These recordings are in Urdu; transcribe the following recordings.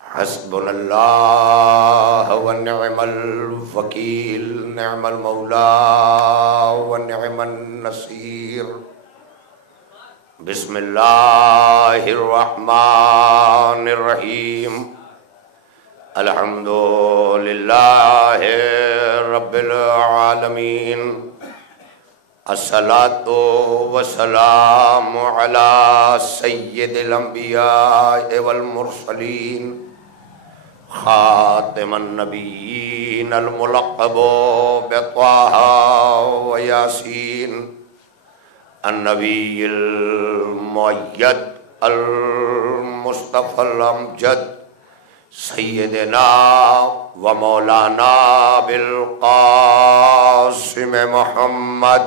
حسبنا اللہ ونعم الوکیل، نعم المولا ونعم النصیر۔ بسم اللہ الرحمن الرحیم۔ الحمد للہ رب العالمین، الصلاۃ والسلام علی سید الانبیاء والمرسلین، خاتم النبیین الملقب بطہ و یاسین، النبی المؤید المصطفى الامجد، سیدنا و مولانا بالقاسم محمد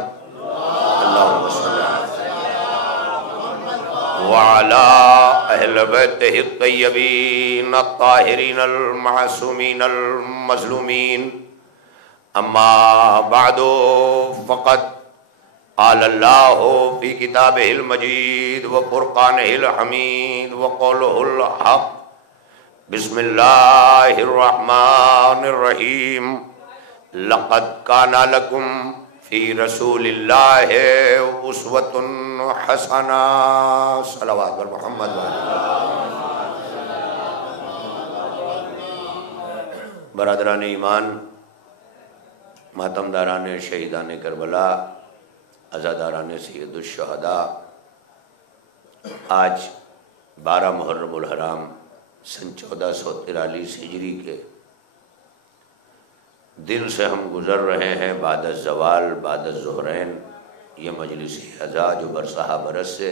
اللہم صلی وعلى اہل بیتہ الطیبین الطاہرین المعصومین المظلومین۔ اما بعد فقد قال اللہ فی کتابہ المجید وفرقانہ الحمید وقولہ الحق۔ بسم اللہ الرحمن الرحیم۔ لقد کان لکم فی رسول اللہ اسوۃ حسنہ۔ صلوات بر محمد برادران ایمان، ماتمداران شہیدان کربلا، عزاداران سید الشہداء، آج 12 محرم الحرام سن 1443 ہجری کے دن سے ہم گزر رہے ہیں بعد الزوال، بعد الظہرین، یہ مجلس عزا جو برسہ برس سے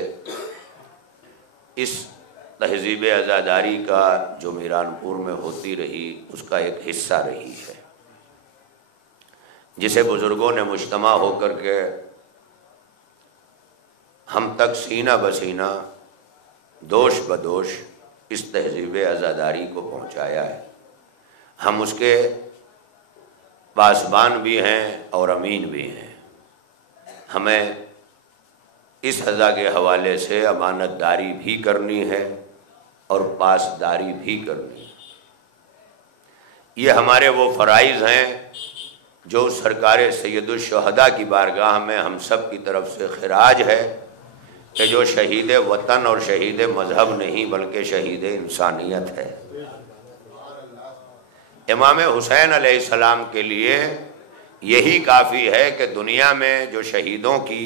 اس تہذیب عزاداری کا جو میران پور میں ہوتی رہی اس کا ایک حصہ رہی ہے، جسے بزرگوں نے مجتمع ہو کر کے ہم تک سینہ بسینہ، دوش بدوش اس تہذیب عزاداری کو پہنچایا ہے۔ ہم اس کے پاسبان بھی ہیں اور امین بھی ہیں۔ ہمیں اس عزا کے حوالے سے امانت داری بھی کرنی ہے اور پاسداری بھی کرنی ہے۔ یہ ہمارے وہ فرائض ہیں جو سرکار سید الشہداء کی بارگاہ میں ہم سب کی طرف سے خراج ہے کہ جو شہید وطن اور شہید مذہب نہیں بلکہ شہید انسانیت ہے۔ امام حسین علیہ السلام کے لیے یہی کافی ہے کہ دنیا میں جو شہیدوں کی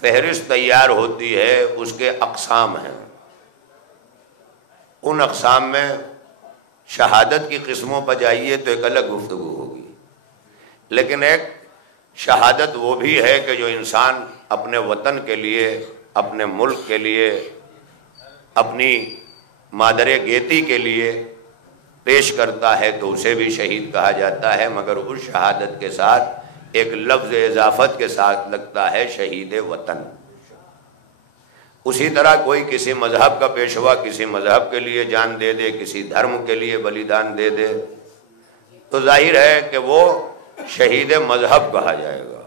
فہرست تیار ہوتی ہے اس کے اقسام ہیں۔ ان اقسام میں شہادت کی قسموں پر جائیے تو ایک الگ گفتگو ہوگی، لیکن ایک شہادت وہ بھی ہے کہ جو انسان اپنے وطن کے لیے، اپنے ملک کے لیے، اپنی مادر گیتی کے لیے پیش کرتا ہے تو اسے بھی شہید کہا جاتا ہے، مگر اس شہادت کے ساتھ ایک لفظ اضافت کے ساتھ لگتا ہے شہید وطن۔ اسی طرح کوئی کسی مذہب کا پیشوا کسی مذہب کے لیے جان دے دے، کسی دھرم کے لیے بلیدان دے دے تو ظاہر ہے کہ وہ شہید مذہب کہا جائے گا۔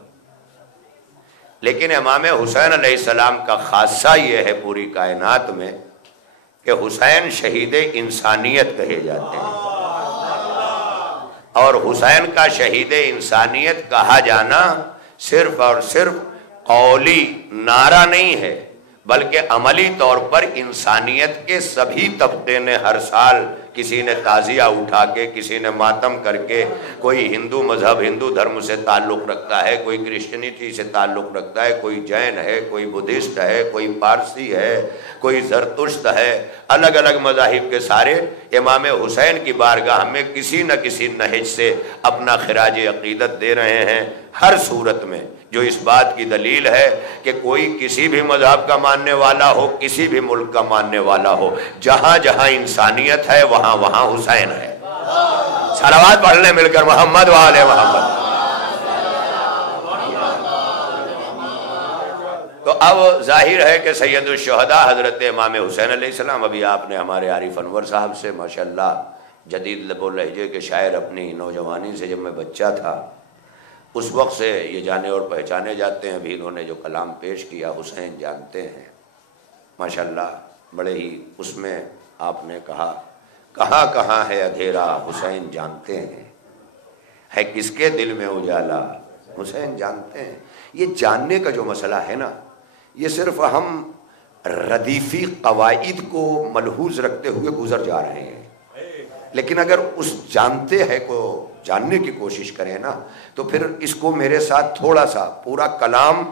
لیکن امام حسین علیہ السلام کا خاصہ یہ ہے پوری کائنات میں کہ حسین شہید انسانیت کہے جاتے ہیں، اور حسین کا شہید انسانیت کہا جانا صرف اور صرف قولی نعرہ نہیں ہے، بلکہ عملی طور پر انسانیت کے سبھی طبقے نے ہر سال کسی نے تعزیہ اٹھا کے، کسی نے ماتم کر کے، کوئی ہندو مذہب ہندو دھرم سے تعلق رکھتا ہے، کوئی کرسچنٹی سے تعلق رکھتا ہے، کوئی جین ہے، کوئی بدھسٹ ہے، کوئی پارسی ہے، کوئی زرتشت ہے، الگ الگ مذاہب کے سارے امام حسین کی بارگاہ میں کسی نہ کسی نہج سے اپنا خراج عقیدت دے رہے ہیں، ہر صورت میں، جو اس بات کی دلیل ہے کہ کوئی کسی بھی مذہب کا ماننے والا ہو، کسی بھی ملک کا ماننے والا ہو، جہاں جہاں انسانیت ہے وہاں وہاں حسین ہے۔ صلوات پڑھ لیں مل کر محمد وآل محمد۔ تو اب ظاہر ہے کہ سید الشہداء حضرت امام حسین علیہ السلام، ابھی آپ نے ہمارے عارف انور صاحب سے ماشاءاللہ جدید لب و لہجے کے شاعر اپنی نوجوانی سے جب میں بچہ تھا اس وقت سے یہ جانے اور پہچانے جاتے ہیں، بھی انہوں نے جو کلام پیش کیا حسین جانتے ہیں، ماشاءاللہ بڑے ہی اس میں آپ نے کہا کہاں کہاں ہے اندھیرا حسین جانتے ہیں، ہے کس کے دل میں اجالا حسین جانتے ہیں۔ یہ جاننے کا جو مسئلہ ہے نا، یہ صرف ہم ردیفی قواعد کو ملحوظ رکھتے ہوئے گزر جا رہے ہیں، لیکن اگر اس جانتے ہیں کو جاننے کی کوشش کریں نا، تو پھر اس کو میرے ساتھ تھوڑا سا پورا کلام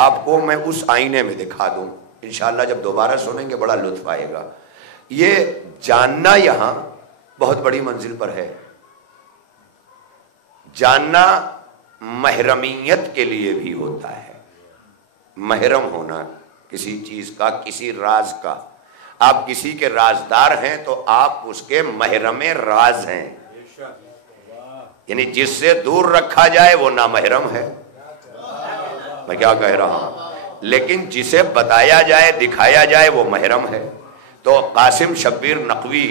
آپ کو میں اس آئینے میں دکھا دوں، انشاءاللہ جب دوبارہ سنیں گے بڑا لطف آئے گا۔ یہ جاننا یہاں بہت بڑی منزل پر ہے۔ جاننا محرمیت کے لیے بھی ہوتا ہے، محرم ہونا کسی چیز کا، کسی راز کا۔ آپ کسی کے رازدار ہیں تو آپ اس کے محرم راز ہیں، یعنی جس سے دور رکھا جائے وہ نامحرم ہے۔ میں کیا کہہ رہا ہوں؟ لیکن جسے بتایا جائے دکھایا جائے وہ محرم ہے۔ تو قاسم شبیر نقوی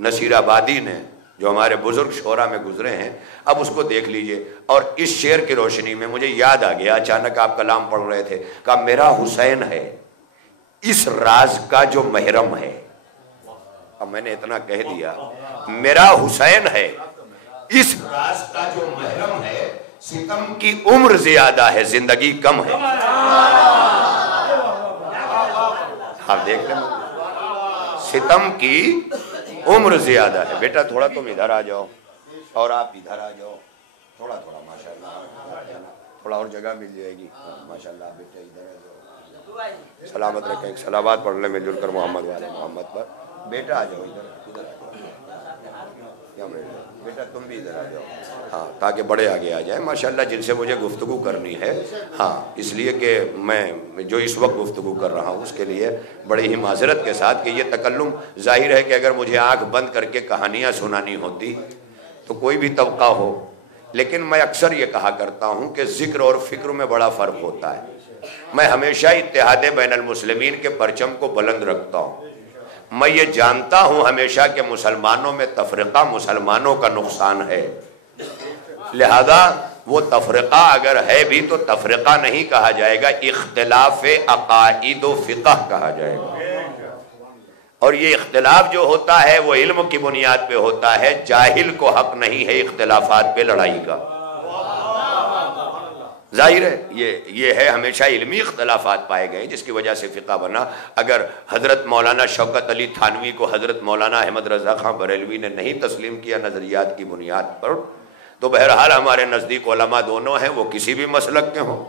نصیر آبادی نے جو ہمارے بزرگ شعراء میں گزرے ہیں، اب اس کو دیکھ لیجئے، اور اس شعر کی روشنی میں مجھے یاد آ گیا، اچانک آپ کلام پڑھ رہے تھے، کہا میرا حسین ہے اس راز کا جو محرم ہے۔ اب میں نے اتنا کہہ دیا، میرا حسین ہے اس راز کا جو محرم ہے، ستم کی عمر زیادہ ہے زندگی کم ہے۔ آپ دیکھ لیں، ستم کی عمر زیادہ ہے۔ بیٹا تھوڑا تم ادھر آ جاؤ، اور آپ ادھر آ جاؤ، تھوڑا تھوڑا ماشاءاللہ، تھوڑا اور جگہ مل جائے گی ماشاءاللہ۔ بیٹا ادھر آ جاؤ، سلامت رکھیں، سلامات پڑھ لیں مل جل کر محمد والے محمد پر۔ بیٹا آ جاؤ ادھر آ جاؤ، بیٹا تم بھی ادھر آ جاؤ، ہاں، تاکہ بڑے آگے آ جائیں ماشاءاللہ، جن سے مجھے گفتگو کرنی ہے۔ ہاں، اس لیے کہ میں جو اس وقت گفتگو کر رہا ہوں اس کے لیے بڑی ہی معذرت کے ساتھ کہ یہ تکلم ظاہر ہے کہ اگر مجھے آنکھ بند کر کے کہانیاں سنانی ہوتی تو کوئی بھی طبقہ ہو، لیکن میں اکثر یہ کہا کرتا ہوں کہ ذکر اور فکر میں بڑا فرق ہوتا ہے۔ میں ہمیشہ اتحاد بین المسلمین کے پرچم کو بلند رکھتا ہوں۔ میں یہ جانتا ہوں ہمیشہ کہ مسلمانوں میں تفرقہ مسلمانوں کا نقصان ہے، لہذا وہ تفرقہ اگر ہے بھی تو تفرقہ نہیں کہا جائے گا، اختلاف عقائد و فقہ کہا جائے گا۔ اور یہ اختلاف جو ہوتا ہے وہ علم کی بنیاد پہ ہوتا ہے، جاہل کو حق نہیں ہے اختلافات پہ لڑائی کا۔ ظاہر ہے یہ ہے، ہمیشہ علمی اختلافات پائے گئے جس کی وجہ سے فقہ بنا۔ اگر حضرت مولانا شوکت علی تھانوی کو حضرت مولانا احمد رضا خان بریلوی نے نہیں تسلیم کیا نظریات کی بنیاد پر، تو بہرحال ہمارے نزدیک علماء دونوں ہیں، وہ کسی بھی مسلک کے ہوں۔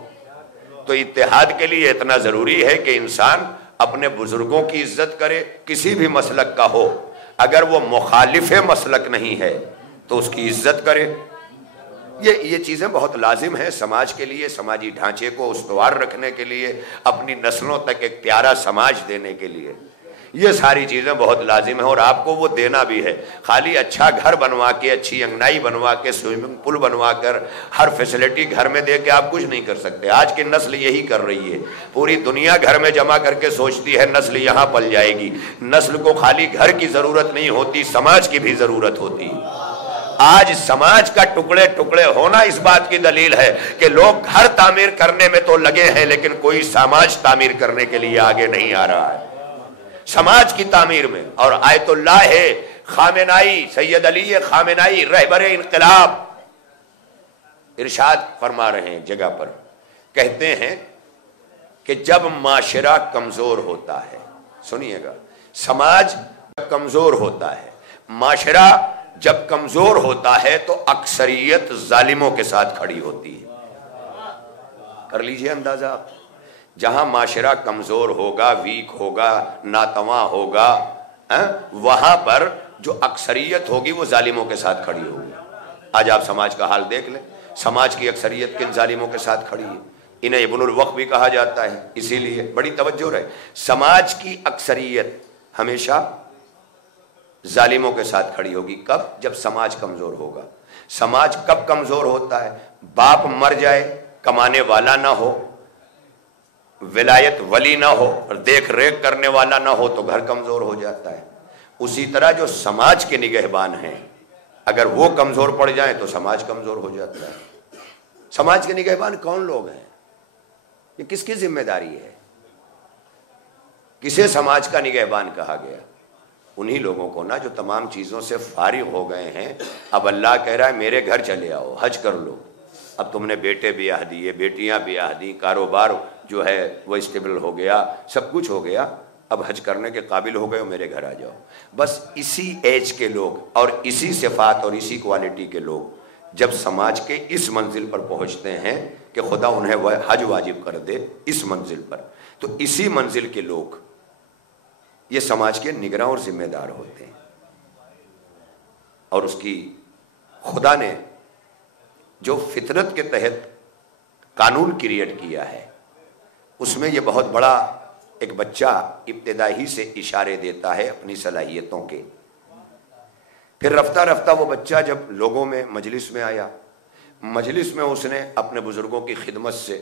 تو اتحاد کے لیے اتنا ضروری ہے کہ انسان اپنے بزرگوں کی عزت کرے، کسی بھی مسلک کا ہو، اگر وہ مخالف مسلک نہیں ہے تو اس کی عزت کرے۔ یہ چیزیں بہت لازم ہیں سماج کے لیے، سماجی ڈھانچے کو استوار رکھنے کے لیے، اپنی نسلوں تک ایک پیارا سماج دینے کے لیے، یہ ساری چیزیں بہت لازم ہیں، اور آپ کو وہ دینا بھی ہے۔ خالی اچھا گھر بنوا کے، اچھی انگنائی بنوا کے، سوئمنگ پول بنوا کر، ہر فیسلٹی گھر میں دے کے آپ کچھ نہیں کر سکتے۔ آج کی نسل یہی کر رہی ہے، پوری دنیا گھر میں جمع کر کے سوچتی ہے نسل یہاں پل جائے گی۔ نسل کو خالی گھر کی ضرورت نہیں ہوتی، سماج کی بھی ضرورت ہوتی۔ آج سماج کا ٹکڑے ٹکڑے ہونا اس بات کی دلیل ہے کہ لوگ گھر تعمیر کرنے میں تو لگے ہیں، لیکن کوئی سماج تعمیر کرنے کے لیے آگے نہیں آ رہا ہے۔ سماج کی تعمیر میں، اور آیت اللہ خامنائی، سید علی خامنائی رہبر انقلاب ارشاد فرما رہے ہیں جگہ پر، کہتے ہیں کہ جب معاشرہ کمزور ہوتا ہے، سنیے گا، سماج جب کمزور ہوتا ہے، معاشرہ جب کمزور ہوتا ہے تو اکثریت ظالموں کے ساتھ کھڑی ہوتی ہے۔ کر لیجئے اندازہ، جہاں معاشرہ کمزور ہوگا، ویک ہوگا، ناتواں ہوگا، وہاں پر جو اکثریت ہوگی وہ ظالموں کے ساتھ کھڑی ہوگی۔ آج آپ سماج کا حال دیکھ لیں، سماج کی اکثریت کن ظالموں کے ساتھ کھڑی ہے۔ انہیں ابن الوقت بھی کہا جاتا ہے، اسی لیے بڑی توجہ رہے، سماج کی اکثریت ہمیشہ ظالموں کے ساتھ کھڑی ہوگی۔ کب؟ جب سماج کمزور ہوگا۔ سماج کب کمزور ہوتا ہے؟ باپ مر جائے، کمانے والا نہ ہو، ولایت ولی نہ ہو اور دیکھ ریکھ کرنے والا نہ ہو تو گھر کمزور ہو جاتا ہے۔ اسی طرح جو سماج کے نگہبان ہیں، اگر وہ کمزور پڑ جائیں تو سماج کمزور ہو جاتا ہے۔ سماج کے نگہبان کون لوگ ہیں؟ یہ کس کی ذمہ داری ہے؟ کسے سماج کا نگہبان کہا گیا؟ انہی لوگوں کو نا جو تمام چیزوں سے فارغ ہو گئے ہیں. اب اللہ کہہ رہا ہے میرے گھر چلے آؤ, حج کر لو. اب تم نے بیٹے بیاہ دیے, بیٹیاں بیاہ دیں, کاروبار جو ہے وہ اسٹیبل ہو گیا, سب کچھ ہو گیا, اب حج کرنے کے قابل ہو گئے ہو, میرے گھر آ جاؤ. بس اسی ایج کے لوگ اور اسی صفات اور اسی کوالٹی کے لوگ جب سماج کے اس منزل پر پہنچتے ہیں کہ خدا انہیں حج واجب کر دے اس منزل پر, تو اسی منزل کے لوگ یہ سماج کے نگراں اور ذمہ دار ہوتے ہیں. اور اس کی خدا نے جو فطرت کے تحت قانون کریٹ کیا ہے اس میں یہ بہت بڑا ایک بچہ ابتدائی سے اشارے دیتا ہے اپنی صلاحیتوں کے. پھر رفتہ رفتہ وہ بچہ جب لوگوں میں مجلس میں آیا, مجلس میں اس نے اپنے بزرگوں کی خدمت سے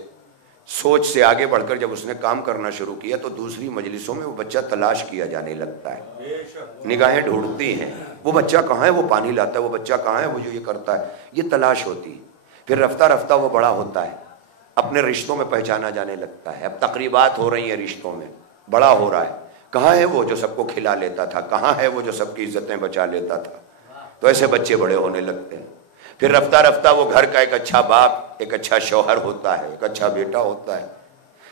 سوچ سے آگے بڑھ کر جب اس نے کام کرنا شروع کیا تو دوسری مجلسوں میں وہ بچہ تلاش کیا جانے لگتا ہے. نگاہیں ڈھونڈتی ہیں وہ بچہ کہاں ہے, وہ پانی لاتا ہے, وہ بچہ کہاں ہے, وہ جو یہ کرتا ہے, یہ تلاش ہوتی ہے. پھر رفتہ رفتہ وہ بڑا ہوتا ہے, اپنے رشتوں میں پہچانا جانے لگتا ہے. اب تقریبات ہو رہی ہیں رشتوں میں, بڑا ہو رہا ہے, کہاں ہے وہ جو سب کو کھلا لیتا تھا, کہاں ہے وہ جو سب کی عزتیں بچا لیتا تھا. تو ایسے بچے بڑے ہونے لگتے ہیں. پھر رفتہ رفتہ وہ گھر کا ایک اچھا باپ, ایک اچھا شوہر ہوتا ہے, ایک اچھا بیٹا ہوتا ہے.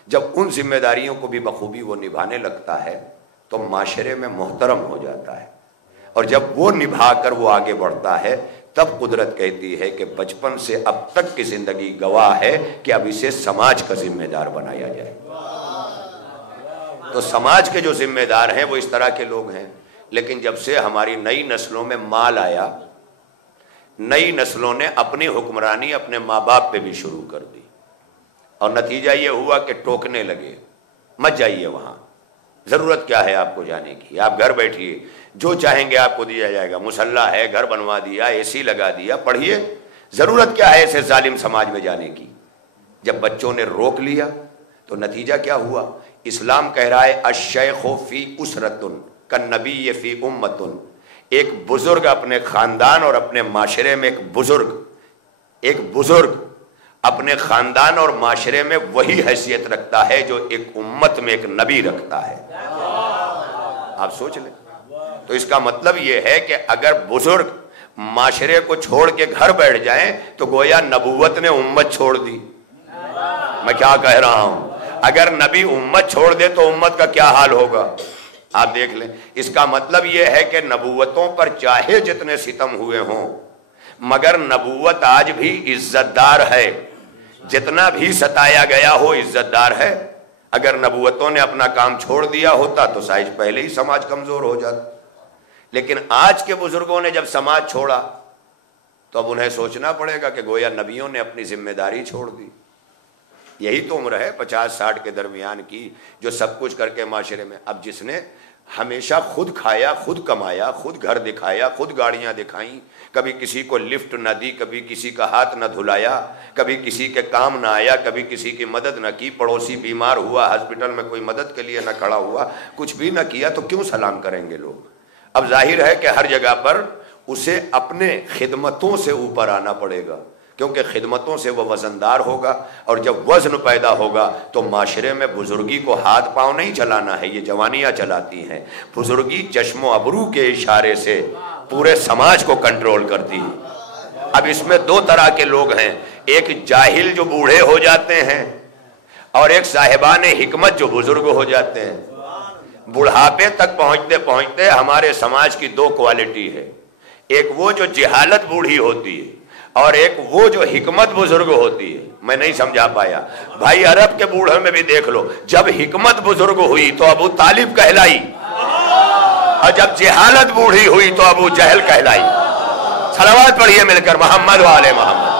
جب ان ذمہ داریوں کو بھی بخوبی وہ نبھانے لگتا ہے تو معاشرے میں محترم ہو جاتا ہے. اور جب وہ نبھا کر وہ آگے بڑھتا ہے تب قدرت کہتی ہے کہ بچپن سے اب تک کی زندگی گواہ ہے کہ اب اسے سماج کا ذمہ دار بنایا جائے. تو سماج کے جو ذمہ دار ہیں وہ اس طرح کے لوگ ہیں. لیکن جب سے ہماری نئی نسلوں میں مال آیا, نئی نسلوں نے اپنی حکمرانی اپنے ماں باپ پہ بھی شروع کر دی, اور نتیجہ یہ ہوا کہ ٹوکنے لگے, مت جائیے وہاں, ضرورت کیا ہے آپ کو جانے کی, آپ گھر بیٹھیے, جو چاہیں گے آپ کو دیا جائے گا, مصلح ہے, گھر بنوا دیا, اے سی لگا دیا, پڑھیے, ضرورت کیا ہے ایسے ظالم سماج میں جانے کی. جب بچوں نے روک لیا تو نتیجہ کیا ہوا؟ اسلام کہہ رہا ہے الشیخ فی اسرۃ کالنبی فی امۃ. ایک بزرگ اپنے خاندان اور اپنے معاشرے میں ایک بزرگ اپنے خاندان اور معاشرے میں وہی حیثیت رکھتا ہے جو ایک امت میں ایک نبی رکھتا ہے. آپ سوچ لیں. تو اس کا مطلب یہ ہے کہ اگر بزرگ معاشرے کو چھوڑ کے گھر بیٹھ جائیں تو گویا نبوت نے امت چھوڑ دی. میں کیا کہہ رہا ہوں؟ اگر نبی امت چھوڑ دے تو امت کا کیا حال ہوگا آپ دیکھ لیں. اس کا مطلب یہ ہے کہ نبوتوں پر چاہے جتنے ستم ہوئے ہوں مگر نبوت آج بھی عزت دار ہے. جتنا بھی ستایا گیا ہو عزت دار ہے. اگر نبوتوں نے اپنا کام چھوڑ دیا ہوتا تو سائز پہلے ہی سماج کمزور ہو جاتا. لیکن آج کے بزرگوں نے جب سماج چھوڑا تو اب انہیں سوچنا پڑے گا کہ گویا نبیوں نے اپنی ذمہ داری چھوڑ دی. یہی تو عمر ہے 50-60 کے درمیان کی جو سب کچھ کر کے معاشرے میں. اب جس نے ہمیشہ خود کھایا, خود کمایا, خود گھر دکھایا, خود گاڑیاں دکھائیں, کبھی کسی کو لفٹ نہ دی, کبھی کسی کا ہاتھ نہ دھلایا, کبھی کسی کے کام نہ آیا, کبھی کسی کی مدد نہ کی, پڑوسی بیمار ہوا ہاسپٹل میں کوئی مدد کے لیے نہ کھڑا ہوا, کچھ بھی نہ کیا, تو کیوں سلام کریں گے لوگ؟ اب ظاہر ہے کہ ہر جگہ پر اسے اپنے خدمتوں سے اوپر آنا پڑے گا, کیونکہ خدمتوں سے وہ وزندار ہوگا, اور جب وزن پیدا ہوگا تو معاشرے میں بزرگی کو ہاتھ پاؤں نہیں چلانا ہے, یہ جوانیاں چلاتی ہیں. بزرگی چشم و ابرو کے اشارے سے پورے سماج کو کنٹرول کرتی ہے. اب اس میں دو طرح کے لوگ ہیں, ایک جاہل جو بوڑھے ہو جاتے ہیں اور ایک صاحبان حکمت جو بزرگ ہو جاتے ہیں. بڑھاپے تک پہنچتے پہنچتے ہمارے سماج کی دو کوالٹی ہے, ایک وہ جو جہالت بوڑھی ہوتی ہے اور ایک وہ جو حکمت بزرگ ہوتی ہے. میں نہیں سمجھا پایا بھائی, عرب کے بوڑھوں میں بھی دیکھ لو, جب حکمت بزرگ ہوئی تو ابو طالب کہلائی, اور جب جہالت بوڑھی ہوئی تو ابو جہل کہلائی. صلوات پڑھیے مل کر محمد و آل محمد.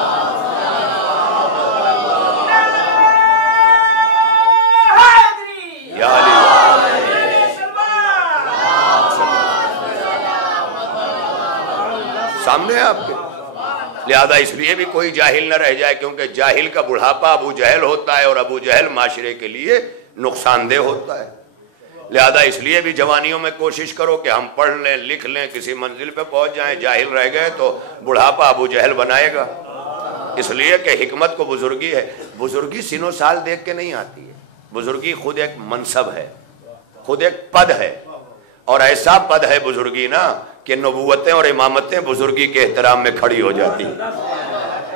سامنے آپ کے. لہذا اس لیے بھی کوئی جاہل نہ رہ جائے, کیونکہ جاہل کا بڑھاپا ابو جہل ہوتا ہے, اور ابو جہل معاشرے کے لیے نقصان دہ ہوتا ہے. لہذا اس لیے بھی جوانیوں میں کوشش کرو کہ ہم پڑھ لیں, لکھ لیں, کسی منزل پہ پہنچ جائیں. جاہل رہ گئے تو بڑھاپا ابو جہل بنائے گا. اس لیے کہ حکمت کو بزرگی ہے. بزرگی سن و سال دیکھ کے نہیں آتی ہے, بزرگی خود ایک منصب ہے, خود ایک پد ہے. اور ایسا پد ہے بزرگی نا کہ نبوتیں اور امامتیں بزرگی کے احترام میں کھڑی ہو جاتی.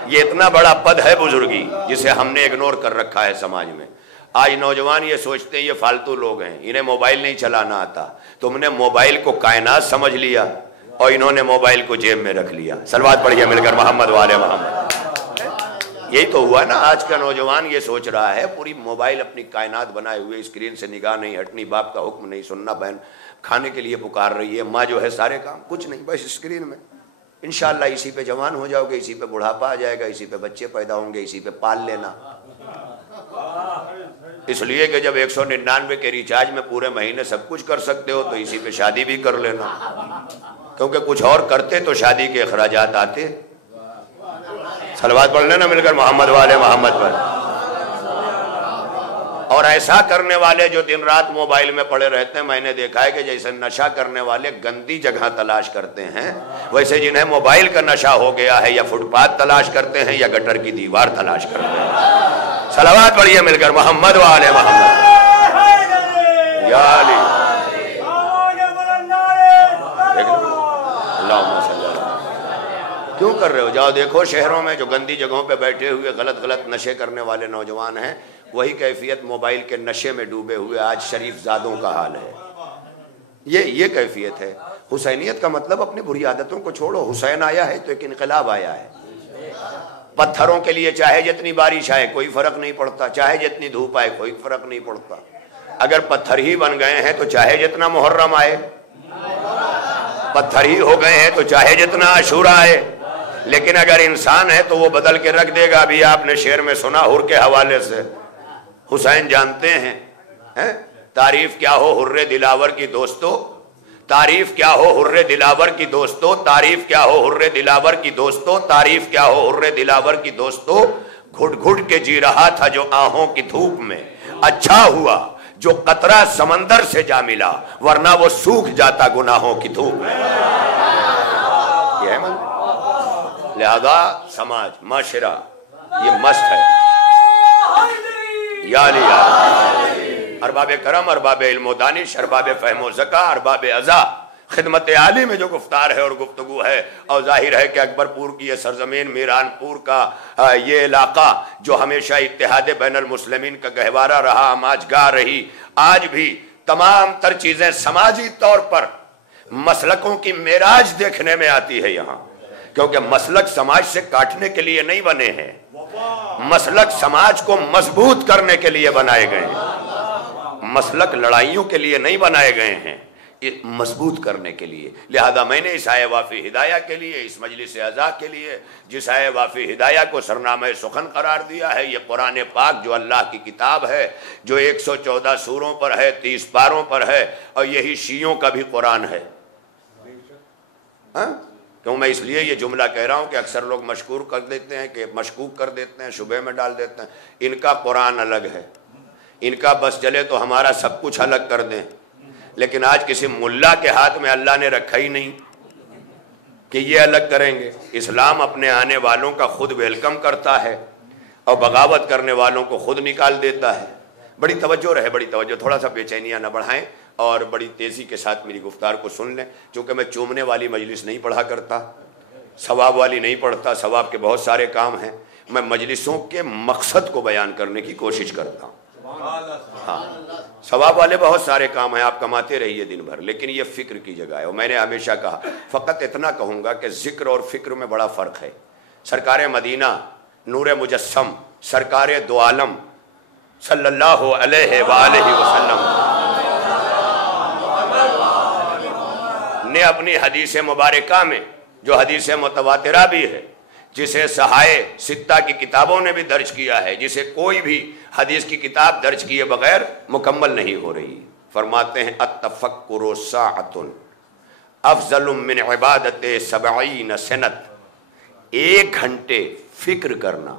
یہ اتنا بڑا پد ہے بزرگی جسے ہم نے اگنور کر رکھا ہے سماج میں. آج نوجوان یہ سوچتے ہیں یہ فالتو لوگ ہیں, انہیں موبائل نہیں چلانا آتا. تم نے موبائل کو کائنات سمجھ لیا اور انہوں نے موبائل کو جیب میں رکھ لیا. صلوات پڑھیے مل کر محمد والے محمد. یہی تو ہوا نا, آج کا نوجوان یہ سوچ رہا ہے پوری موبائل اپنی کائنات بنائے ہوئے, اسکرین سے نگاہ نہیں ہٹنی, باپ کا حکم نہیں سننا, بہن کھانے کے لیے پکار رہی ہے, ماں جو ہے سارے کام کچھ نہیں, بس اسکرین میں. انشاءاللہ اسی پہ جوان ہو جاؤ گے, اسی پہ بڑھاپا آ جائے گا, اسی پہ بچے پیدا ہوں گے, اسی پہ پال لینا. اس لیے کہ جب 199 کے ریچارج میں پورے مہینے سب کچھ کر سکتے ہو تو اسی پہ شادی بھی کر لینا, کیونکہ کچھ اور کرتے تو شادی کے اخراجات آتے. صلوات پڑھ لینا مل کر محمد والے محمد پر. اور ایسا کرنے والے جو دن رات موبائل میں پڑے رہتے ہیں, میں نے دیکھا ہے کہ جیسے نشہ کرنے والے گندی جگہ تلاش کرتے ہیں, ویسے جنہیں موبائل کا نشہ ہو گیا ہے یا فٹ پاتھ تلاش کرتے ہیں یا گٹر کی دیوار تلاش کرتے ہیں. صلوات پڑھیے مل کر محمد والے محمد. یا علی اللہم صلی اللہ. کیوں کر رہے ہو؟ جاؤ دیکھو شہروں میں جو گندی جگہوں پہ بیٹھے ہوئے غلط غلط نشے کرنے والے نوجوان ہیں, وہی کیفیت موبائل کے نشے میں ڈوبے ہوئے آج شریف زادوں کا حال ہے. یہ کیفیت ہے. حسینیت کا مطلب اپنی بری عادتوں کو چھوڑو. حسین آیا ہے تو ایک انقلاب آیا ہے. پتھروں کے لیے چاہے جتنی بارش آئے کوئی فرق نہیں پڑتا, چاہے جتنی دھوپ آئے کوئی فرق نہیں پڑتا. اگر پتھر ہی بن گئے ہیں تو چاہے جتنا محرم آئے, پتھر ہی ہو گئے ہیں تو چاہے جتنا عاشورہ آئے. لیکن اگر انسان ہے تو وہ بدل کے رکھ دے گا. ابھی آپ نے شعر میں سنا حر کے حوالے سے, حسین جانتے ہیں تعریف کیا ہو حر دلاور کی دوستو, تعریف کیا ہو حر دلاور کی دوستو, تعریف کیا ہو حر دلاور کی دوستو, تعریف کیا ہو حر دلاور کی دوستو. گھٹ گھٹ کے جی رہا تھا جو آہوں کی دھوپ میں, اچھا ہوا جو قطرہ سمندر سے جا ملا, ورنہ وہ سوکھ جاتا گناہوں کی دھوپ میں. یہ ہے لہذا سماج معاشرہ یہ مست ہے. یا علی ارباب کرم, ارباب علم و دانش, ارباب فہم و ذکا, ارباب عزا, خدمت عالی میں جو گفتار ہے اور گفتگو ہے. اور ظاہر ہے کہ اکبر پور کی یہ سرزمین, میران پور کا یہ علاقہ جو ہمیشہ اتحاد بین المسلمین کا گہوارہ رہا, آماجگاہ رہی, آج بھی تمام تر چیزیں سماجی طور پر مسلکوں کی معراج دیکھنے میں آتی ہے یہاں. کیونکہ مسلک سماج سے کاٹنے کے لیے نہیں بنے ہیں, مسلک سماج کو مضبوط کرنے کے لیے بنائے گئے ہیں. مسلک لڑائیوں کے لیے نہیں بنائے گئے ہیں, مضبوط کرنے کے لیے. لہذا میں نے اس آئے وافی ہدایہ کے لیے, اس مجلس اعزا کے لیے, جس آئے وافی ہدایہ کو سرنامہ سخن قرار دیا ہے, یہ قرآن پاک جو اللہ کی کتاب ہے, جو 114 سوروں پر ہے, 30 پاروں پر ہے, اور یہی شیعوں کا بھی قرآن ہے. کیوں میں اس لیے یہ جملہ کہہ رہا ہوں کہ اکثر لوگ مشکوک کر دیتے ہیں, شبہ میں ڈال دیتے ہیں. ان کا قرآن الگ ہے, ان کا بس چلے تو ہمارا سب کچھ الگ کر دیں. لیکن آج کسی ملا کے ہاتھ میں اللہ نے رکھا ہی نہیں کہ یہ الگ کریں گے. اسلام اپنے آنے والوں کا خود ویلکم کرتا ہے اور بغاوت کرنے والوں کو خود نکال دیتا ہے. بڑی توجہ رہے, بڑی توجہ, تھوڑا سا بے چینیاں نہ بڑھائیں اور بڑی تیزی کے ساتھ میری گفتار کو سن لیں. چونکہ میں چومنے والی مجلس نہیں پڑھا کرتا, ثواب والی نہیں پڑھتا, ثواب کے بہت سارے کام ہیں. میں مجلسوں کے مقصد کو بیان کرنے کی کوشش کرتا ہوں. ہاں, ثواب والے بہت سارے کام ہیں, آپ کماتے رہیے دن بھر, لیکن یہ فکر کی جگہ ہے. اور میں نے ہمیشہ کہا, فقط اتنا کہوں گا کہ ذکر اور فکر میں بڑا فرق ہے. سرکار مدینہ نور مجسم سرکار دو عالم صلی اللہ علیہ وآلہ وسلم نے اپنی حدیث مبارکہ میں, جو حدیث متواترہ بھی ہے, جسے صحائے ستہ کی کتابوں نے بھی درج کیا ہے, جسے کوئی بھی حدیث کی کتاب درج کیے بغیر مکمل نہیں ہو رہی, فرماتے ہیں التفکر ساعۃ افضل من عبادت 70 سنت. 1 گھنٹے فکر کرنا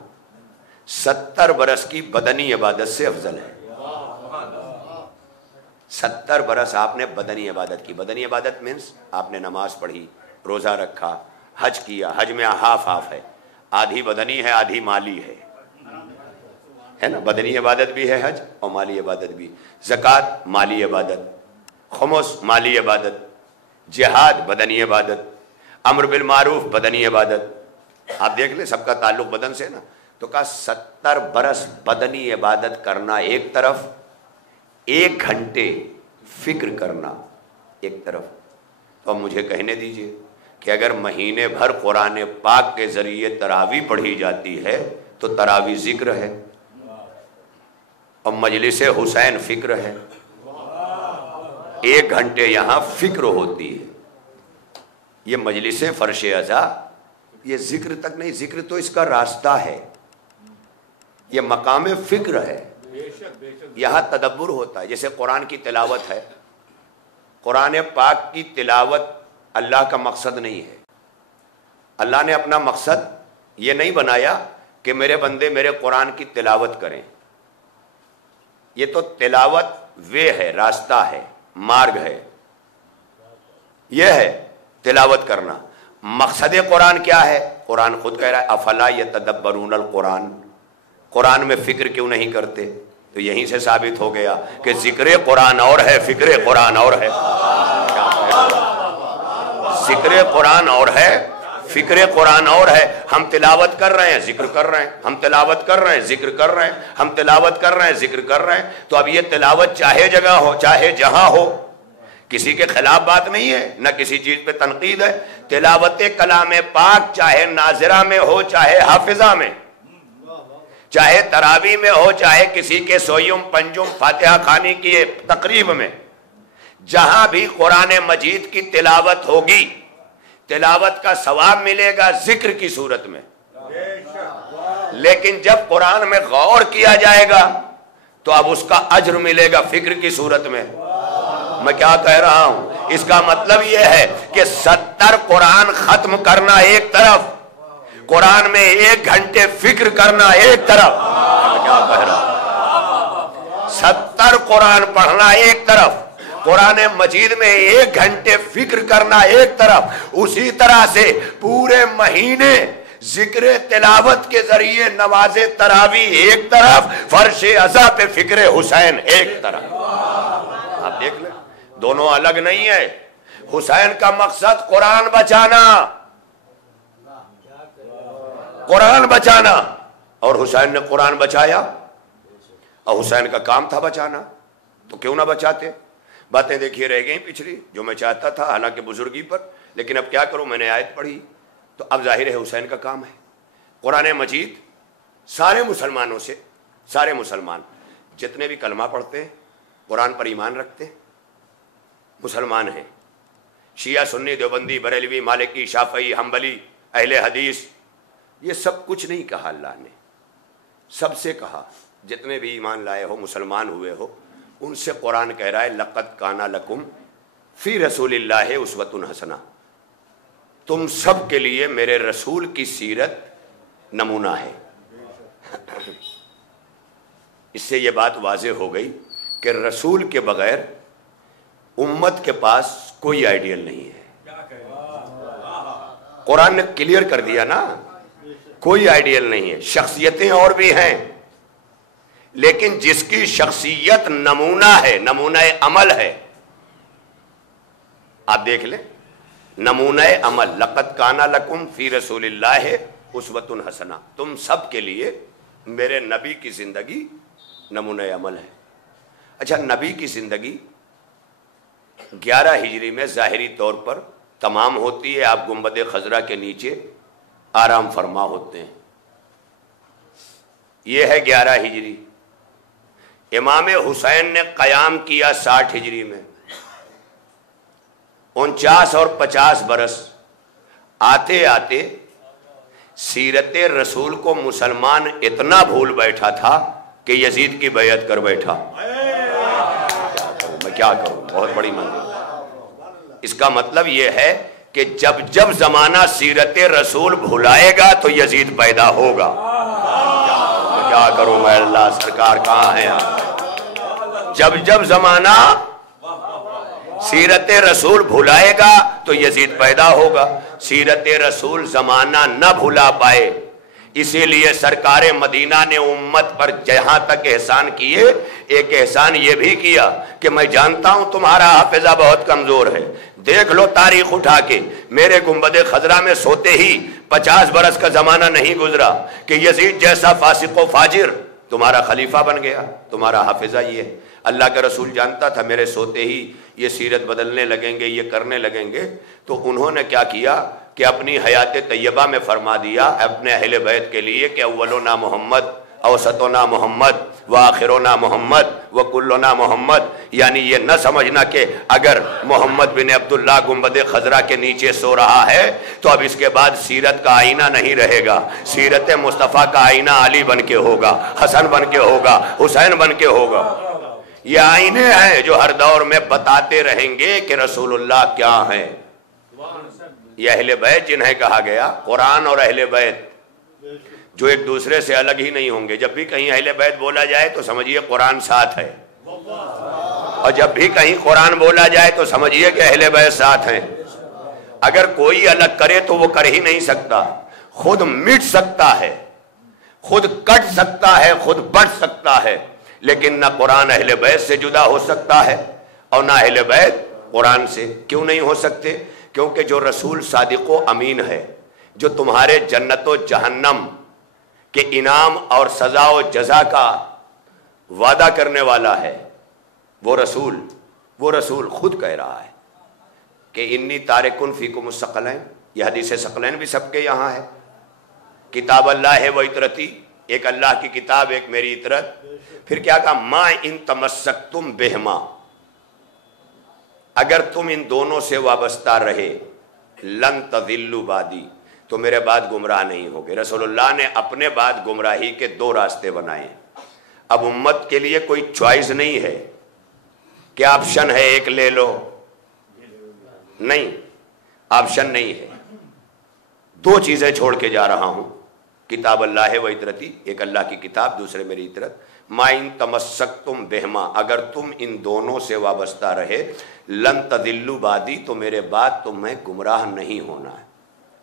70 برس کی بدنی عبادت سے افضل ہے. 70 برس آپ نے بدنی عبادت کی. بدنی عبادت مینس آپ نے نماز پڑھی, روزہ رکھا, حج کیا. حج میں ہاف ہے, آدھی بدنی ہے آدھی مالی ہے نا. بدنی عبادت بھی ہے حج اور مالی عبادت بھی. زکوٰۃ مالی عبادت, خمس مالی عبادت، جہاد بدنی عبادت، امر بالمعروف بدنی عبادت. آپ دیکھ لیں سب کا تعلق بدن سے نا. تو کہا 70 برس بدنی عبادت کرنا ایک طرف، 1 گھنٹے فکر کرنا ایک طرف. تو اب مجھے کہنے دیجئے کہ اگر مہینے بھر قرآن پاک کے ذریعے تراویح پڑھی جاتی ہے تو تراویح ذکر ہے، اور مجلس حسین فکر ہے. 1 گھنٹے یہاں فکر ہوتی ہے. یہ مجلس فرش ازا یہ ذکر تک نہیں، ذکر تو اس کا راستہ ہے، یہ مقام فکر ہے. یہاں تدبر ہوتا ہے. جیسے قرآن کی تلاوت ہے، قرآن پاک کی تلاوت اللہ کا مقصد نہیں ہے. اللہ نے اپنا مقصد یہ نہیں بنایا کہ میرے بندے میرے قرآن کی تلاوت کریں. یہ تو تلاوت وے ہے، راستہ ہے، مارگ ہے، یہ ہے تلاوت کرنا. مقصد قرآن کیا ہے؟ قرآن خود کہہ رہا ہے افلا یتدبرون القرآن، قرآن میں فکر کیوں نہیں کرتے؟ تو یہیں سے ثابت ہو گیا کہ ذکر قرآن اور ہے، فکر قرآن اور ہے. ذکر قرآن اور ہے، فکر قرآن اور ہے. ہم تلاوت کر رہے ہیں، ذکر کر رہے ہیں، ہم تلاوت کر رہے ہیں، ذکر کر رہے ہیں، ہم تلاوت کر رہے ہیں، ذکر کر رہے ہیں. تو اب یہ تلاوت چاہے جگہ ہو چاہے جہاں ہو، کسی کے خلاف بات نہیں ہے، نہ کسی چیز پہ تنقید ہے. تلاوت کلام پاک چاہے ناظرہ میں ہو چاہے حافظہ میں، چاہے تراویح میں ہو چاہے کسی کے سویم پنجم فاتحہ خوانی کی تقریب میں، جہاں بھی قرآن مجید کی تلاوت ہوگی تلاوت کا ثواب ملے گا ذکر کی صورت میں. لیکن جب قرآن میں غور کیا جائے گا تو اب اس کا اجر ملے گا فکر کی صورت میں. میں کیا کہہ رہا ہوں؟ اس کا مطلب یہ ہے کہ 70 قرآن ختم کرنا ایک طرف، قرآن میں 1 گھنٹے فکر کرنا ایک طرف. میں کیا کہہ رہا ہوں؟ 70 قرآن پڑھنا ایک طرف، قرآن مجید میں 1 گھنٹے فکر کرنا ایک طرف. اسی طرح سے پورے مہینے ذکر تلاوت کے ذریعے نماز تراویح ایک طرف، فرش ازا پہ فکر حسین ایک طرف. آپ دیکھ لیں دونوں الگ نہیں ہے. حسین کا مقصد قرآن بچانا، قرآن بچانا، اور حسین نے قرآن بچایا، اور حسین کا کام تھا بچانا. تو کیوں نہ بچاتے؟ باتیں دیکھیے رہ گئیں پچھلی جو میں چاہتا تھا، حالانکہ بزرگی پر، لیکن اب کیا کروں، میں نے آیت پڑھی تو اب ظاہر ہے حسین کا کام ہے. قرآن مجید سارے مسلمانوں سے، سارے مسلمان جتنے بھی کلمہ پڑھتے ہیں، قرآن پر ایمان رکھتے ہیں، مسلمان ہیں. شیعہ، سنی، دیوبندی، بریلوی، مالکی، شافعی، حنبلی، اہل حدیث، یہ سب کچھ نہیں کہا اللہ نے. سب سے کہا جتنے بھی ایمان لائے ہو، مسلمان ہوئے ہو، ان سے قرآن کہہ رہا ہے لقد کان لکم فی رسول اللہ اسوۃ حسنہ. تم سب کے لیے میرے رسول کی سیرت نمونہ ہے. اس سے یہ بات واضح ہو گئی کہ رسول کے بغیر امت کے پاس کوئی آئیڈیل نہیں ہے. قرآن نے کلیئر کر دیا نا، کوئی آئیڈیل نہیں ہے. شخصیتیں اور بھی ہیں، لیکن جس کی شخصیت نمونہ ہے، نمونہ عمل ہے. آپ دیکھ لیں نمونہ عمل، لقد کان لکم فی رسول اللہ اسوۃ حسنہ. تم سب کے لیے میرے نبی کی زندگی نمونہ عمل ہے. اچھا، نبی کی زندگی 11 ہجری میں ظاہری طور پر تمام ہوتی ہے. آپ گنبد خضرا کے نیچے آرام فرما ہوتے ہیں. یہ ہے 11 ہجری. امام حسین نے قیام کیا 60 ہجری میں. 49 اور 50 برس آتے آتے سیرت رسول کو مسلمان اتنا بھول بیٹھا تھا کہ یزید کی بیعت کر بیٹھا. میں کیا کروں، بہت بڑی منزل. اس کا مطلب یہ ہے کہ جب جب زمانہ سیرت رسول بھلائے گا تو یزید پیدا ہوگا. میں کیا کروں، میں اللہ سرکار کہاں ہے. جب جب زمانہ سیرت رسول بھلائے گا تو یزید پیدا ہوگا. سیرت رسول زمانہ نہ بھلا پائے، اسی لیے سرکار مدینہ نے امت پر جہاں تک احسان کیے، ایک احسان یہ بھی کیا کہ میں جانتا ہوں تمہارا حافظہ بہت کمزور ہے، دیکھ لو تاریخ اٹھا کے، میرے گنبد خضرا میں سوتے ہی 50 برس کا زمانہ نہیں گزرا کہ یزید جیسا فاسق و فاجر تمہارا خلیفہ بن گیا، تمہارا حافظہ یہ ہے۔ اللہ کا رسول جانتا تھا میرے سوتے ہی یہ سیرت بدلنے لگیں گے، یہ کرنے لگیں گے، تو انہوں نے کیا کیا کہ اپنی حیات طیبہ میں فرما دیا اپنے اہل بیت کے لیے کہ اولنا محمد، اوسطنا محمد، وآخرنا محمد، وکلنا محمد، یعنی یہ نہ سمجھنا کہ اگر محمد بن عبداللہ گنبد خضرا کے نیچے سو رہا ہے تو اب اس کے بعد سیرت کا آئینہ نہیں رہے گا، سیرت مصطفیٰ کا آئینہ علی بن کے ہوگا، حسن بن کے ہوگا، حسین بن کے ہوگا۔ یہ آئینے ہیں جو ہر دور میں بتاتے رہیں گے کہ رسول اللہ کیا ہیں۔ یہ اہل بیت جنہیں کہا گیا، قرآن اور اہل بیت جو ایک دوسرے سے الگ ہی نہیں ہوں گے۔ جب بھی کہیں اہل بیت بولا جائے تو سمجھیے قرآن ساتھ ہے، اور جب بھی کہیں قرآن بولا جائے تو سمجھیے کہ اہل بیت ساتھ ہیں۔ اگر کوئی الگ کرے تو وہ کر ہی نہیں سکتا، خود مٹ سکتا ہے، خود کٹ سکتا ہے، خود بٹ سکتا ہے، لیکن نہ قرآن اہل بیت سے جدا ہو سکتا ہے اور نہ اہل بیت قرآن سے۔ کیوں نہیں ہو سکتے؟ کیونکہ جو رسول صادق و امین ہے، جو تمہارے جنت و جہنم کے انعام اور سزا و جزا کا وعدہ کرنے والا ہے، وہ رسول خود کہہ رہا ہے کہ انی تارکن فیکم الثقلین۔ یہ حدیث ثقلین بھی سب کے یہاں ہے، کتاب اللہ ہے و اطرتی، ایک اللہ کی کتاب، ایک میری اطرت۔ پھر کیا کہا؟ ما ان تمسکتم بہما، اگر تم ان دونوں سے وابستہ رہے، لن تضلوا بعدی، تو میرے بعد گمراہ نہیں ہوگے۔ رسول اللہ نے اپنے بعد گمراہی کے 2 راستے بنائے۔ اب امت کے لیے کوئی چوائس نہیں ہے کہ آپشن ہے ایک لے لو، نہیں، آپشن نہیں ہے۔ 2 چیزیں چھوڑ کے جا رہا ہوں، کتاب اللہ و اطرتی، ایک اللہ کی کتاب، دوسرے میری اطرت۔ ما ان تمسکتم بہما، اگر تم ان دونوں سے وابستہ رہے، لن تضلوا بعدی، تو میرے بعد تمہیں گمراہ نہیں ہونا ہے۔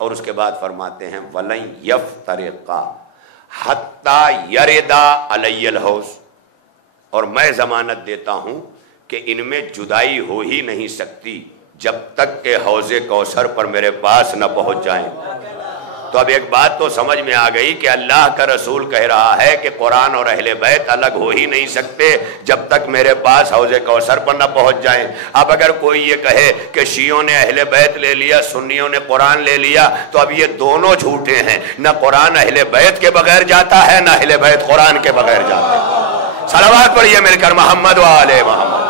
اور اس کے بعد فرماتے ہیں وَلَن يَفْتَرِقَا حَتَّى يَرِدَا عَلَيَّ الْحَوْض، اور میں ضمانت دیتا ہوں کہ ان میں جدائی ہو ہی نہیں سکتی جب تک کہ حوض کوثر پر میرے پاس نہ پہنچ جائیں۔ تو اب ایک بات تو سمجھ میں آ گئی کہ اللہ کا رسول کہہ رہا ہے کہ قرآن اور اہل بیت الگ ہو ہی نہیں سکتے جب تک میرے پاس حوض کوثر پر نہ پہنچ جائیں۔ اب اگر کوئی یہ کہے کہ شیعوں نے اہل بیت لے لیا، سنیوں نے قرآن لے لیا، تو اب یہ دونوں جھوٹے ہیں، نہ قرآن اہل بیت کے بغیر جاتا ہے، نہ اہل بیت قرآن کے بغیر جاتا ہے۔ صلوات پڑھیے مل کر محمد و آل محمد۔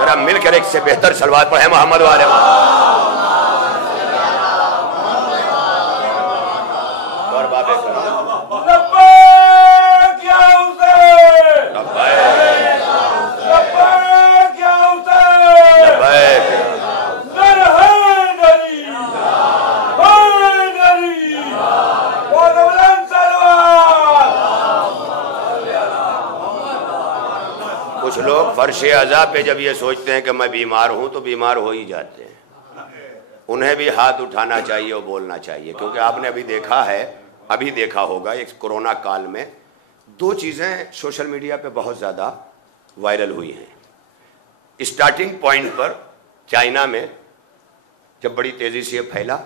ذرا مل کر ایک سے بہتر صلوات پڑھیں محمد و آل محمد۔ کچھ لوگ فرش عزا پہ جب یہ سوچتے ہیں کہ میں بیمار ہوں تو بیمار ہو ہی جاتے ہیں۔ انہیں بھی ہاتھ اٹھانا چاہیے اور بولنا چاہیے، کیونکہ آپ نے ابھی دیکھا ہے، ابھی دیکھا ہوگا ایک کورونا کال میں 2 چیزیں سوشل میڈیا پہ بہت زیادہ وائرل ہوئی ہیں۔ اسٹارٹنگ پوائنٹ پر چائنا میں جب بڑی تیزی سے یہ پھیلا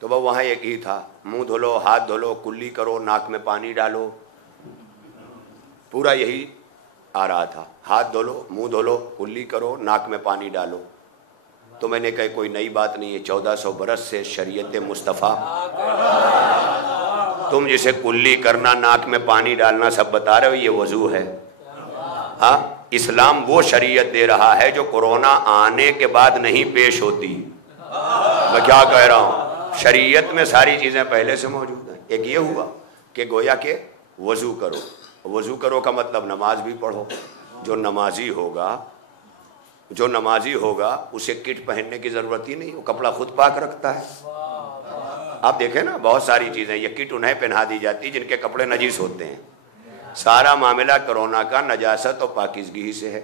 تو وہ وہاں ایک ہی تھا، منہ دھلو، ہاتھ دھلو، کلی کرو، ناک میں پانی ڈالو، پورا یہی آ رہا تھا، ہاتھ دھولو، منہ دھولو، کلی کرو، ناک میں پانی ڈالو۔ تو میں نے کہا کوئی نئی بات نہیں ہے، 1400 برس سے شریعت مصطفیٰ، تم جسے کلی کرنا، ناک میں پانی ڈالنا سب بتا رہے ہو، یہ وضو ہے۔ ہاں، اسلام وہ شریعت دے رہا ہے جو کورونا آنے کے بعد نہیں پیش ہوتی۔ میں کیا کہہ رہا ہوں، شریعت میں ساری چیزیں پہلے سے موجود ہیں۔ ایک یہ ہوا کہ گویا کہ وضو کرو، وضو کرو کا مطلب نماز بھی پڑھو۔ جو نمازی ہوگا اسے کٹ پہننے کی ضرورت ہی نہیں، وہ کپڑا خود پاک رکھتا ہے۔ آپ دیکھیں نا، بہت ساری چیزیں یہ کٹ انہیں پہنا دی جاتی جن کے کپڑے نجیس ہوتے ہیں۔ سارا معاملہ کرونا کا نجاست اور پاکیزگی ہی سے ہے۔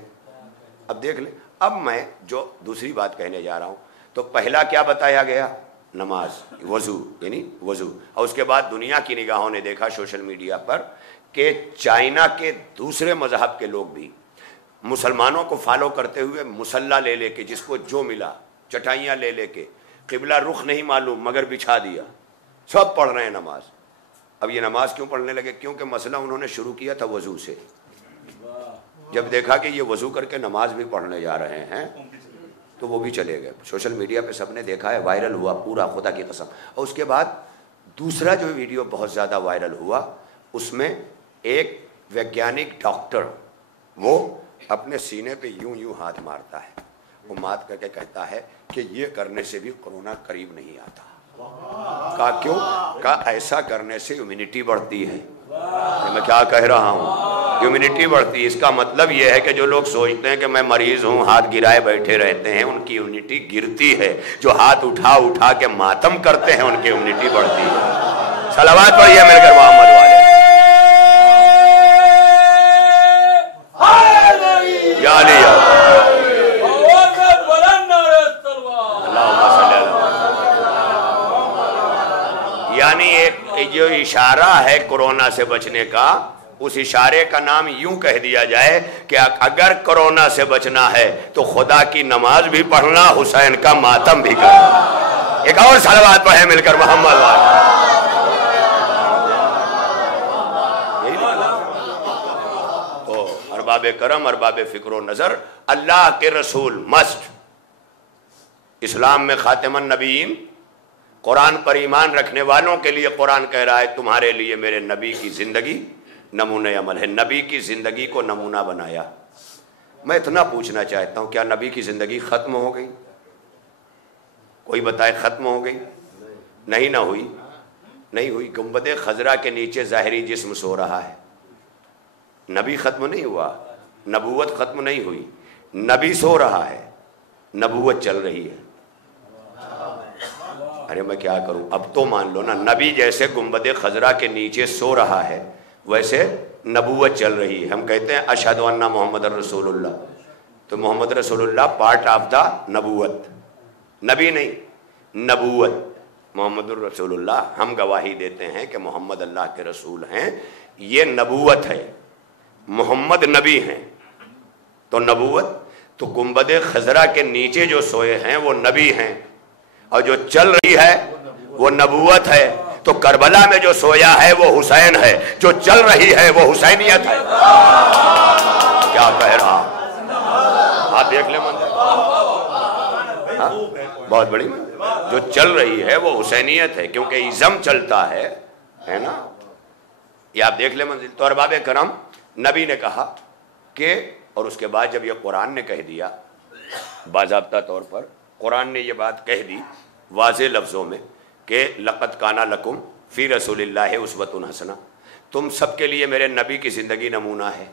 اب دیکھ لیں، اب میں جو دوسری بات کہنے جا رہا ہوں، تو پہلا کیا بتایا گیا؟ نماز، وضو یعنی وضو. اور اس کے بعد دنیا کی نگاہوں نے دیکھا سوشل میڈیا پر کہ چائنا کے دوسرے مذہب کے لوگ بھی مسلمانوں کو فالو کرتے ہوئے مصلی لے لے کے، جس کو جو ملا چٹائیاں لے لے کے، قبلہ رخ نہیں معلوم مگر بچھا دیا، سب پڑھ رہے ہیں نماز. اب یہ نماز کیوں پڑھنے لگے؟ کیونکہ مسئلہ انہوں نے شروع کیا تھا وضو سے. جب دیکھا کہ یہ وضو کر کے نماز بھی پڑھنے جا رہے ہیں تو وہ بھی چلے گئے. سوشل میڈیا پہ سب نے دیکھا ہے، وائرل ہوا پورا، خدا کی قسم. اور اس کے بعد دوسرا جو ویڈیو بہت زیادہ وائرل ہوا، اس میں ایک ویگیانک ڈاکٹر وہ اپنے سینے پہ یوں یوں ہاتھ مارتا ہے، وہ مات کر کے کہتا ہے کہ یہ کرنے سے بھی کورونا قریب نہیں آتا. کہا کیوں؟ کہا ایسا کرنے سے امیونٹی بڑھتی ہے. میں کیا کہہ رہا ہوں؟ امیونٹی بڑھتی ہے. اس کا مطلب یہ ہے کہ جو لوگ سوچتے ہیں کہ میں مریض ہوں ہاتھ گرائے بیٹھے رہتے ہیں، ان کی امیونٹی گرتی ہے. جو ہاتھ اٹھا اٹھا کے ماتم کرتے ہیں ان کی امیونٹی بڑھتی ہے. صلوات پڑھیے مل کر محمد والے. یعنی ایک جو اشارہ ہے کورونا سے بچنے کا، اس اشارے کا نام یوں کہہ دیا جائے کہ اگر کورونا سے بچنا ہے تو خدا کی نماز بھی پڑھنا، حسین کا ماتم بھی کرنا. ایک اور صلوات پڑھیں مل کر محمد والے. تو ارباب کرم، ارباب فکر و نظر، اللہ کے رسول مسٹ. اسلام میں خاتم النبیین، قرآن پر ایمان رکھنے والوں کے لیے قرآن کہہ رہا ہے تمہارے لیے میرے نبی کی زندگی نمونہ عمل ہے. نبی کی زندگی کو نمونہ بنایا. میں اتنا پوچھنا چاہتا ہوں، کیا نبی کی زندگی ختم ہو گئی؟ کوئی بتائے ختم ہو گئی؟ نہیں نہ ہوئی، نہیں ہوئی. گنبد خضرا کے نیچے ظاہری جسم سو رہا ہے. نبی ختم نہیں ہوا، نبوت ختم نہیں ہوئی. نبی سو رہا ہے، نبوت چل رہی ہے. ارے میں کیا کروں؟ اب تو مان لو نا، نبی جیسے گنبد خضرا کے نیچے سو رہا ہے ویسے نبوت چل رہی ہے. ہم کہتے ہیں اشہد ان محمد رسول اللہ، تو محمد رسول اللہ پارٹ آف دا نبوت، نبی نہیں نبوت. محمد الرسول اللہ، ہم گواہی دیتے ہیں کہ محمد اللہ کے رسول ہیں، یہ نبوت ہے. محمد نبی ہیں تو نبوت. تو گنبد خضرا کے نیچے جو سوئے ہیں وہ نبی ہیں، اور جو چل رہی ہے وہ نبوت ہے. تو کربلا میں جو سویا ہے وہ حسین ہے، جو چل رہی ہے وہ حسینیت ہے. کیا کہہ رہا؟ آپ دیکھ لیں منظر، بہت بڑی منظر. جو چل رہی ہے وہ حسینیت ہے، کیونکہ ازم چلتا ہے نا. یہ آپ دیکھ لیں منزل. تو ارباب کرم، نبی نے کہا کہ، اور اس کے بعد جب یہ قرآن نے کہہ دیا باضابطہ طور پر، قرآن نے یہ بات کہہ دی واضح لفظوں میں کہ لقد کان لکم فی رسول اللہ اسوۃ حسنہ، تم سب کے لیے میرے نبی کی زندگی نمونہ ہے.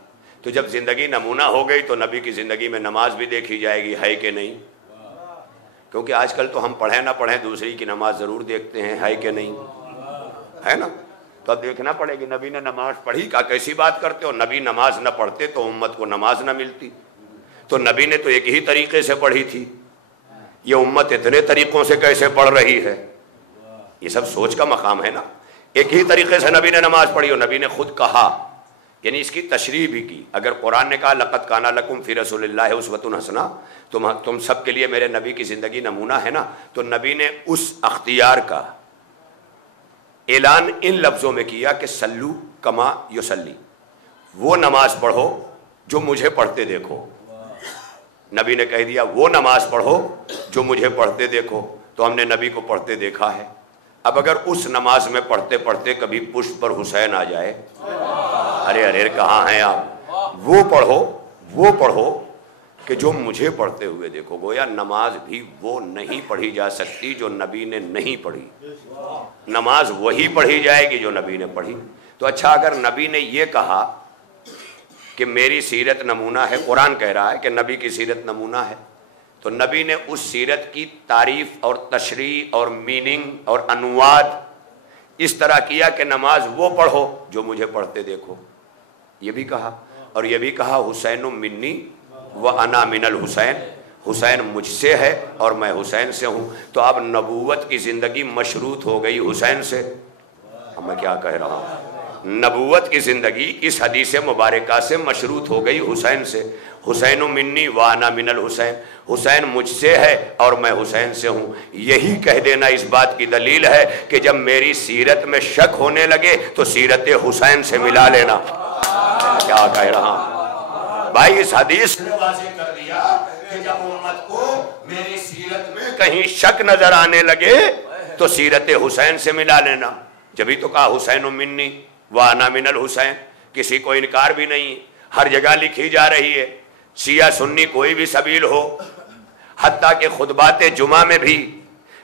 تو جب زندگی نمونہ ہو گئی تو نبی کی زندگی میں نماز بھی دیکھی جائے گی، ہے کہ نہیں؟ کیونکہ آج کل تو ہم پڑھیں نہ پڑھیں دوسری کی نماز ضرور دیکھتے ہیں، ہے کہ نہیں؟ ہے نا. تو اب دیکھنا پڑے گی نبی نے نماز پڑھی. کہا کیسی بات کرتے ہو؟ نبی نماز نہ پڑھتے تو امت کو نماز نہ ملتی. تو نبی نے تو ایک ہی طریقے سے پڑھی تھی، یہ امت اتنے طریقوں سے کیسے پڑھ رہی ہے؟ یہ سب سوچ کا مقام ہے نا. ایک ہی طریقے سے نبی نے نماز پڑھی، اور نبی نے خود کہا، یعنی اس کی تشریح بھی کی. اگر قرآن نے کہا لقد کان لکم فی رسول اللہ اسوۃ حسنہ، تم سب کے لیے میرے نبی کی زندگی نمونہ ہے نا، تو نبی نے اس اختیار کا اعلان ان لفظوں میں کیا کہ سلو کما یصلی، وہ نماز پڑھو جو مجھے پڑھتے دیکھو. نبی نے کہہ دیا وہ نماز پڑھو جو مجھے پڑھتے دیکھو. تو ہم نے نبی کو پڑھتے دیکھا ہے. اب اگر اس نماز میں پڑھتے پڑھتے کبھی پشت پر حسین آ جائے، ارے ارے کہاں ہیں آپ؟ وہ پڑھو کہ جو مجھے پڑھتے ہوئے دیکھو. گویا نماز بھی وہ نہیں پڑھی جا سکتی جو نبی نے نہیں پڑھی، نماز وہی پڑھی جائے گی جو نبی نے پڑھی. تو اچھا، اگر نبی نے یہ کہا کہ میری سیرت نمونہ ہے، قرآن کہہ رہا ہے کہ نبی کی سیرت نمونہ ہے، تو نبی نے اس سیرت کی تعریف اور تشریح اور میننگ اور انواد اس طرح کیا کہ نماز وہ پڑھو جو مجھے پڑھتے دیکھو. یہ بھی کہا، اور یہ بھی کہا حسین منی و انا من الحسین، حسین مجھ سے ہے اور میں حسین سے ہوں، تو اب نبوت کی زندگی مشروط ہو گئی حسین سے۔ اب میں کیا کہہ رہا ہوں، نبوت کی زندگی اس حدیث مبارکہ سے مشروط ہو گئی حسین سے۔ حسین منی وانا من الحسین، حسین مجھ سے ہے اور میں حسین سے ہوں۔ یہی کہہ دینا اس بات کی دلیل ہے کہ جب میری سیرت میں شک ہونے لگے تو سیرت حسین سے ملا لینا۔ کیا کہہ رہا ہوں بھائی، اس حدیث نے واضح کر دیا کہ جب امت کو میری سیرت میں کہیں شک نظر آنے لگے تو سیرت حسین سے ملا لینا۔ جبھی تو کہا حسین منی وانا من الحسین، کسی کو انکار بھی نہیں، ہر جگہ لکھی جا رہی ہے، شیعہ سنی کوئی بھی سبیل ہو، حتیٰ کہ خطبات جمعہ میں بھی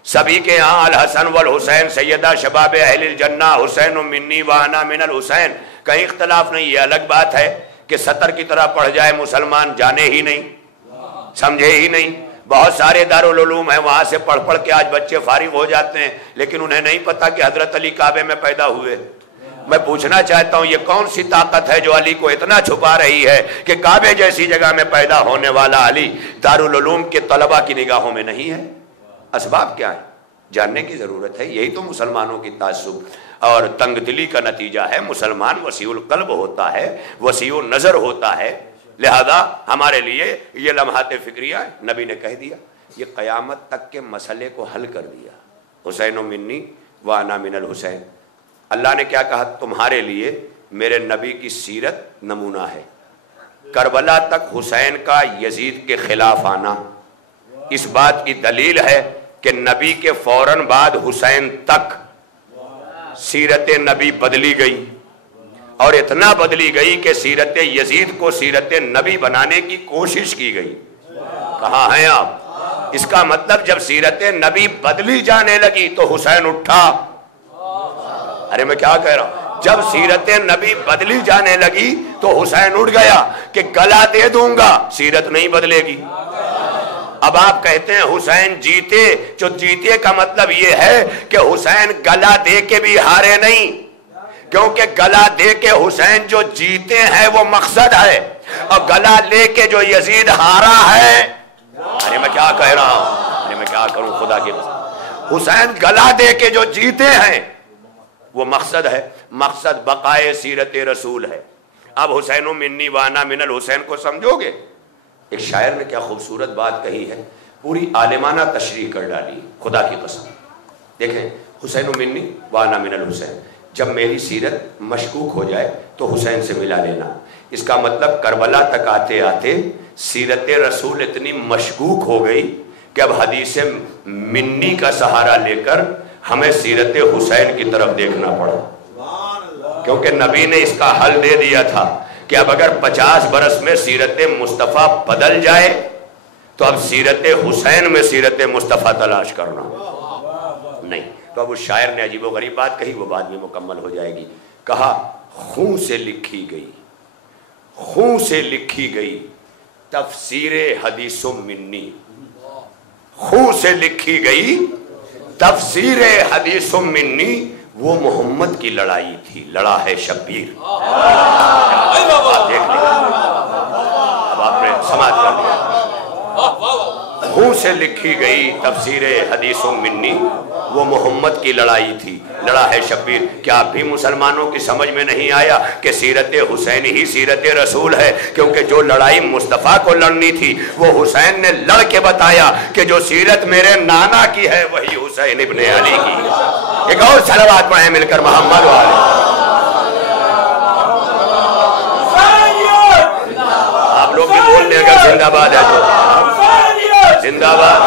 سبھی کے ہاں الحسن والحسین سیدہ شباب اہل الجنہ حسین منی وانا من الحسین، کہیں اختلاف نہیں۔ یہ الگ بات ہے کہ سطر کی طرح پڑھ جائے مسلمان جانے ہی نہیں، سمجھے ہی نہیں۔ بہت سارے دارالعلوم ہیں، وہاں سے پڑھ پڑھ کے آج بچے فارغ ہو جاتے ہیں، لیکن انہیں نہیں پتا کہ حضرت علی کعبے میں پیدا ہوئے۔ میں پوچھنا چاہتا ہوں یہ کون سی طاقت ہے جو علی کو اتنا چھپا رہی ہے کہ کعبے جیسی جگہ میں پیدا ہونے والا علی دارالعلوم کے طلباء کی نگاہوں میں نہیں ہے؟ اسباب کیا ہیں؟ جاننے کی ضرورت ہے۔ یہی تو مسلمانوں کی تعصب اور تنگ دلی کا نتیجہ ہے۔ مسلمان وسیع القلب ہوتا ہے، وسیع النظر ہوتا ہے، لہذا ہمارے لیے یہ لمحات فکریہ نبی نے کہہ دیا، یہ قیامت تک کے مسئلے کو حل کر دیا۔ حسین منی وانا من الحسین، اللہ نے کیا کہا؟ تمہارے لیے میرے نبی کی سیرت نمونہ ہے۔ کربلا تک حسین کا یزید کے خلاف آنا اس بات کی دلیل ہے کہ نبی کے فوراً بعد حسین تک سیرت نبی بدلی گئی، اور اتنا بدلی گئی کہ سیرت یزید کو سیرت نبی بنانے کی کوشش کی گئی۔ کہاں ہیں آپ؟ اس کا مطلب جب سیرت نبی بدلی جانے لگی تو حسین اٹھا۔ ارے میں کیا کہہ رہا ہوں، جب سیرت نبی بدلی جانے لگی تو حسین اٹھ گیا کہ گلا دے دوں گا، سیرت نہیں بدلے گی۔ اب آپ کہتے ہیں حسین جیتے، جو جیتے کا مطلب یہ ہے کہ حسین گلا دے کے بھی ہارے نہیں، کیونکہ گلا دے کے حسین جو جیتے ہیں وہ مقصد ہے، اور گلا لے کے جو یزید ہارا ہے، ارے میں کیا کہہ رہا ہوں، ارے میں کیا کروں خدا کی قسم، حسین گلا دے کے جو جیتے ہیں وہ مقصد ہے، مقصد بقائے سیرت رسول ہے۔ اب حسین منی وانا من الحسین کو سمجھو گے؟ ایک شاعر نے کیا خوبصورت بات کہی ہے، پوری عالمانہ تشریح کر ڈالی، خدا کی قسم۔ دیکھیں، حسین منی وانا من الحسین، جب میری سیرت مشکوک ہو جائے تو حسین سے ملا لینا۔ اس کا مطلب کربلا تک آتے آتے سیرت رسول اتنی مشکوک ہو گئی کہ اب حدیث منی کا سہارا لے کر ہمیں سیرت حسین کی طرف دیکھنا پڑا، کیونکہ نبی نے اس کا حل دے دیا تھا کہ اب اگر 50 برس میں سیرت مصطفیٰ بدل جائے تو اب سیرت حسین میں سیرت مصطفیٰ تلاش کرنا نہیں۔ تو اب اس شاعر نے عجیب و غریب بات کہی، وہ بعد میں مکمل ہو جائے گی۔ کہا خون سے لکھی گئی، خون سے لکھی گئی تفسیر حدیث منی، خون سے لکھی گئی تفسیر حدیث منی، وہ محمد کی لڑائی تھی، لڑا ہے شبیر۔ دیکھ لیا، اب آپ نے سماعت کر لیا، خون سے لکھی گئی تفسیر حدیث منی، وہ محمد کی لڑائی تھی، لڑا ہے شبیر۔ کیا اب بھی مسلمانوں کی سمجھ میں نہیں آیا کہ سیرت حسین ہی سیرت رسول ہے؟ کیونکہ جو لڑائی مصطفیٰ کو لڑنی تھی وہ حسین نے لڑ کے بتایا کہ جو سیرت میرے نانا کی ہے وہی حسین ابن علی کی۔ ایک اور صلوات پڑھیں مل کر محمد والے۔ آپ لوگ بھی بول لیں اگر زندہ باد ہے تو زندہ باد،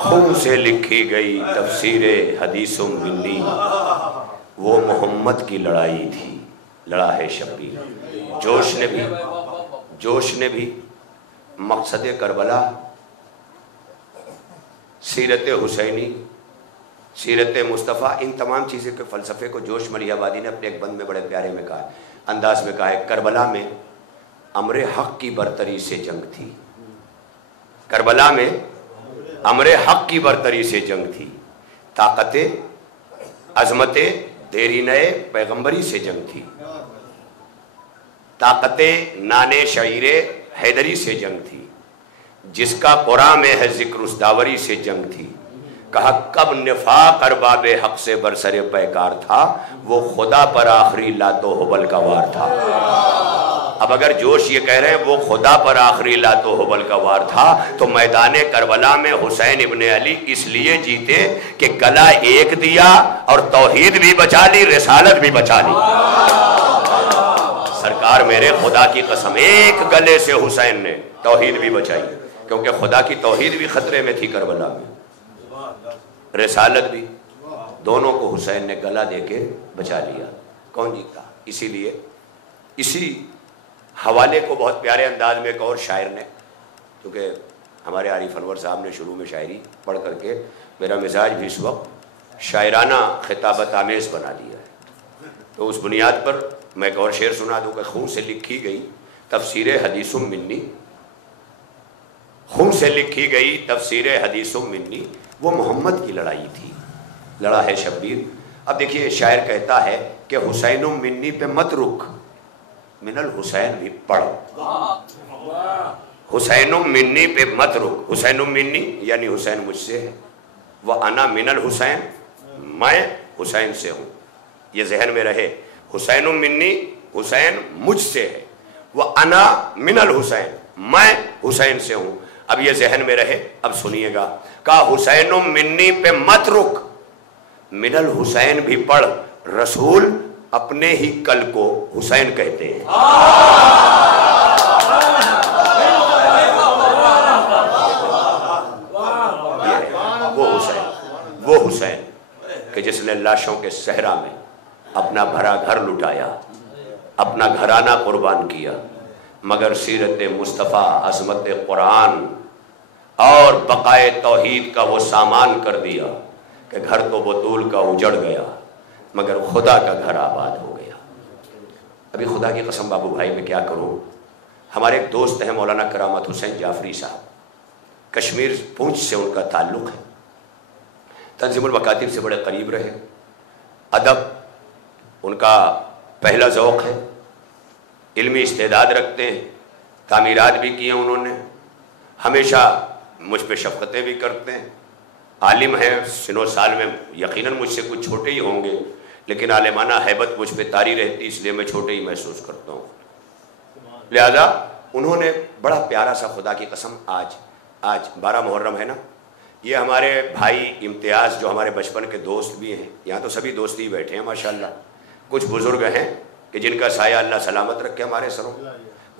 خون سے لکھی گئی تفسیر حدیث منی، وہ محمد کی لڑائی تھی، لڑا ہے شبیر۔ جوش نے بھی مقصد کربلا، سیرت حسینی، سیرت مصطفیٰ، ان تمام چیزیں کے فلسفے کو جوش ملیح آبادی نے اپنے ایک بند میں بڑے پیارے میں کہا، انداز میں کہا ہے کربلا میں امر حق کی برتری سے جنگ تھی، کربلا میں امر حق کی برتری سے جنگ تھی، طاقت عظمت دیرینہ پیغمبری سے جنگ تھی، طاقت نانے شعیر حیدری سے جنگ تھی، جس کا قرآن میں ہے ذکر اس داوری سے جنگ تھی۔ کہا کب نفاق ارباب حق سے برسر پیکار تھا، وہ خدا پر آخری لات و حبل کا وار تھا۔ اب اگر جوش یہ کہہ رہے ہیں وہ خدا پر آخری لات و حبل کا وار تھا، تو میدان کربلا میں حسین ابن علی اس لیے جیتے کہ گلا ایک دیا اور توحید بھی بچا لی، رسالت بھی بچا لی۔ سرکار میرے خدا کی قسم ایک گلے سے حسین نے توحید بھی بچائی، کیونکہ خدا کی توحید بھی خطرے میں تھی کربلا میں، رسالت بھی، دونوں کو حسین نے گلا دے کے بچا لیا۔ کون جیتا؟ اسی لیے اسی حوالے کو بہت پیارے انداز میں ایک اور شاعر نے، کیونکہ ہمارے عارف انور صاحب نے شروع میں شاعری پڑھ کر کے میرا مزاج بھی اس وقت شاعرانہ خطابت آمیز بنا دیا ہے، تو اس بنیاد پر میں ایک اور شعر سنا دوں کہ خون سے لکھی گئی تفسیر حدیث منی، خون سے لکھی گئی تفسیر حدیث منی، وہ محمد کی لڑائی تھی، لڑا ہے شبیر۔ اب دیکھیے شاعر کہتا ہے کہ حسین منی پہ مت رک، من الحسین بھی پڑھ، حسین منی پہ مت رک، حسین منی یعنی حسین مجھ سے ہے، وَأَنَا مِنَ الْحُسَيْن، میں حسین سے ہوں، یہ ذہن میں رہے، حسین منی حسین مجھ سے ہے، وَأَنَا مِنَ الْحُسَيْن، میں حسین سے ہوں۔ اب یہ ذہن میں رہے، اب سنیے گا، کہا حسین منی پہ مت رک، من الحسین بھی پڑھ، رسول اپنے ہی کل کو حسین کہتے ہیں۔ وہ حسین کہ جس نے لاشوں کے صحرا میں اپنا بھرا گھر لٹایا، اپنا گھرانہ قربان کیا، مگر سیرت مصطفیٰ، عظمت قرآن اور بقائے توحید کا وہ سامان کر دیا کہ گھر تو بطول کا اجڑ گیا، مگر خدا کا گھر آباد ہو گیا۔ ابھی خدا کی قسم بابو بھائی میں کیا کروں، ہمارے ایک دوست ہیں مولانا کرامت حسین جعفری صاحب، کشمیر پونچھ سے ان کا تعلق ہے، تنظیم المکاتب سے بڑے قریب رہے، ادب ان کا پہلا ذوق ہے، علمی استعداد رکھتے ہیں، تعمیرات بھی کی ہیں انہوں نے، ہمیشہ مجھ پہ شفقتیں بھی کرتے ہیں، عالم ہیں، سن و سال میں یقیناً مجھ سے کچھ چھوٹے ہی ہوں گے، لیکن عالمانہ ہیبت مجھ پہ طاری رہتی، اس لیے میں چھوٹے ہی محسوس کرتا ہوں۔ لہذا انہوں نے بڑا پیارا سا، خدا کی قسم آج 12 محرم ہے نا، یہ ہمارے بھائی امتیاز جو ہمارے بچپن کے دوست بھی ہیں، یہاں تو سبھی دوست ہی بیٹھے ہیں ماشاءاللہ، کچھ بزرگ ہیں کہ جن کا سایہ اللہ سلامت رکھے ہمارے سروں،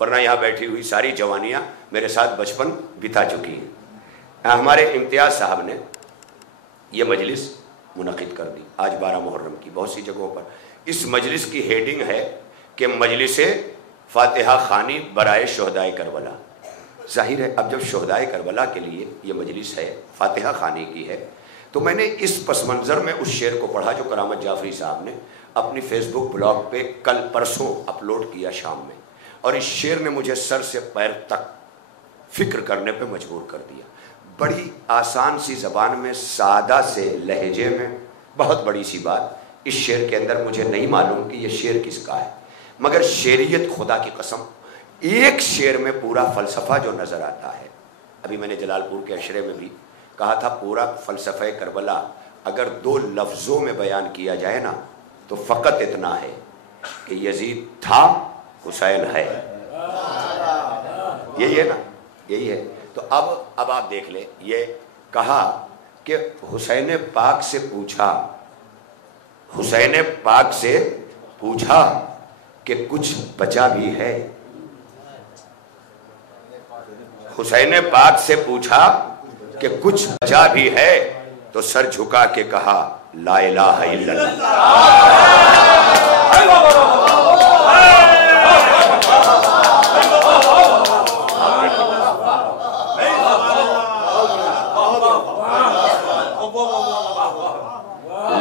ورنہ یہاں بیٹھی ہوئی ساری جوانیاں میرے ساتھ بچپن بتا چکی ہیں۔ ہمارے امتیاز صاحب نے یہ مجلس منعقد کر دی آج 12 محرم کی بہت سی جگہوں پر۔ اس مجلس کی ہیڈنگ ہے کہ مجلس فاتحہ خوانی برائے شہدائے کربلا۔ ظاہر ہے اب جب شہدائے کربلا کے لیے یہ مجلس ہے، فاتحہ خوانی کی ہے، تو میں نے اس پس منظر میں اس شعر کو پڑھا جو کرامت جعفری صاحب نے اپنی فیس بک بلاگ پہ کل پرسوں اپلوڈ کیا شام میں، اور اس شعر نے مجھے سر سے پیر تک فکر کرنے پہ مجبور کر دیا۔ بڑی آسان سی زبان میں، سادہ سے لہجے میں، بہت بڑی سی بات، اس شعر کے اندر مجھے نہیں معلوم کہ یہ شعر کس کا ہے، مگر شعریت خدا کی قسم ایک شعر میں پورا فلسفہ جو نظر آتا ہے۔ ابھی میں نے جلال پور کے عشرے میں بھی کہا تھا، پورا فلسفہ کربلا اگر 2 لفظوں میں بیان کیا جائے نا تو فقط اتنا ہے کہ یزید تھا، حسین ہے، یہی ہے نا، یہی ہے۔ تو اب آپ دیکھ لیں، یہ کہا کہ حسین پاک سے پوچھا، حسین پاک سے پوچھا کہ کچھ بچا بھی ہے، حسین پاک سے پوچھا کہ کچھ بچا بھی ہے، تو سر جھکا کے کہا لا الہ الا اللہ۔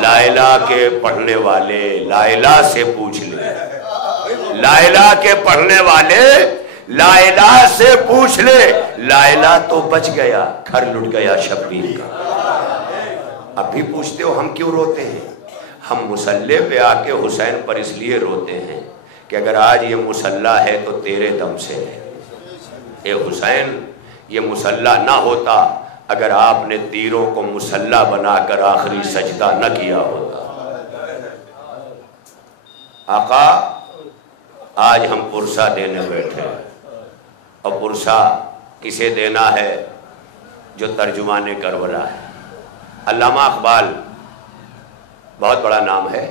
لا الہ کے پڑھنے والے لا الہ سے پوچھ لیں، لا الہ کے پڑھنے والے لا الہ سے پوچھ لے، لا الہ تو بچ گیا، گھر لٹ گیا شبیر کا۔ اب بھی پوچھتے ہو ہم کیوں روتے ہیں؟ ہم مصلی پہ آ کے حسین پر اس لیے روتے ہیں کہ اگر آج یہ مصلی ہے تو تیرے دم سے ہے۔ اے حسین، یہ مصلی نہ ہوتا اگر آپ نے تیروں کو مصلی بنا کر آخری سجدہ نہ کیا ہوتا۔ آقا آج ہم پرسہ دینے بیٹھے ہیں، اور پرسہ کسے دینا ہے؟ جو ترجمان کربلا ہے۔ علامہ اقبال بہت بڑا نام ہے،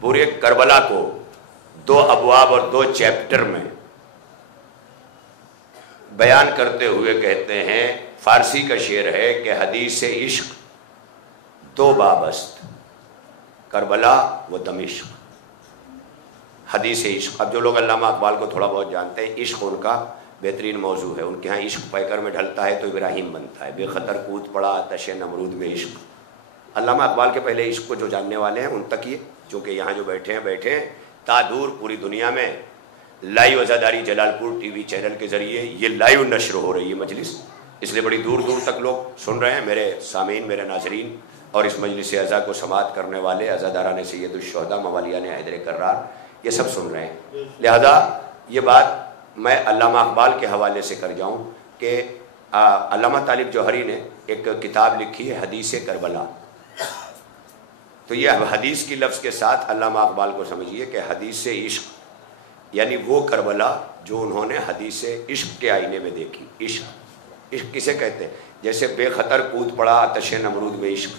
پورے کربلا کو 2 ابواب اور 2 چیپٹر میں بیان کرتے ہوئے کہتے ہیں، فارسی کا شعر ہے کہ حدیث عشق 2 باب است، کربلا و دمشق۔ حدیث عشق، اب جو لوگ علامہ اقبال کو تھوڑا بہت جانتے ہیں، عشق ان کا بہترین موضوع ہے۔ ان کے ہاں عشق پیکر میں ڈھلتا ہے تو ابراہیم بنتا ہے، بے خطر کود پڑا آتش نمرود میں عشق۔ علامہ اقبال کے پہلے عشق کو جو جاننے والے ہیں ان تک یہ، چونکہ یہاں جو بیٹھے ہیں تا دور پوری دنیا میں لائیو عزاداری جلال پور ٹی وی چینل کے ذریعے یہ لائیو نشر ہو رہی ہے مجلس، اس لیے بڑی دور دور تک لوگ سن رہے ہیں، میرے سامعین، میرے ناظرین، اور اس مجلس عزا کو سماعت کرنے والے عزاداران سید الشہداء مولیان حیدر کرار یہ سب سن رہے ہیں۔ لہذا یہ بات میں علامہ اقبال کے حوالے سے کر جاؤں کہ علامہ طالب جوہری نے ایک کتاب لکھی ہے حدیث کربلا، تو یہ حدیث کی لفظ کے ساتھ علامہ اقبال کو سمجھیے کہ حدیث عشق یعنی وہ کربلا جو انہوں نے حدیث عشق کے آئینے میں دیکھی۔ عشق کسے کہتے ہیں؟ جیسے بے خطر کود پڑا آتش نمرود میں عشق،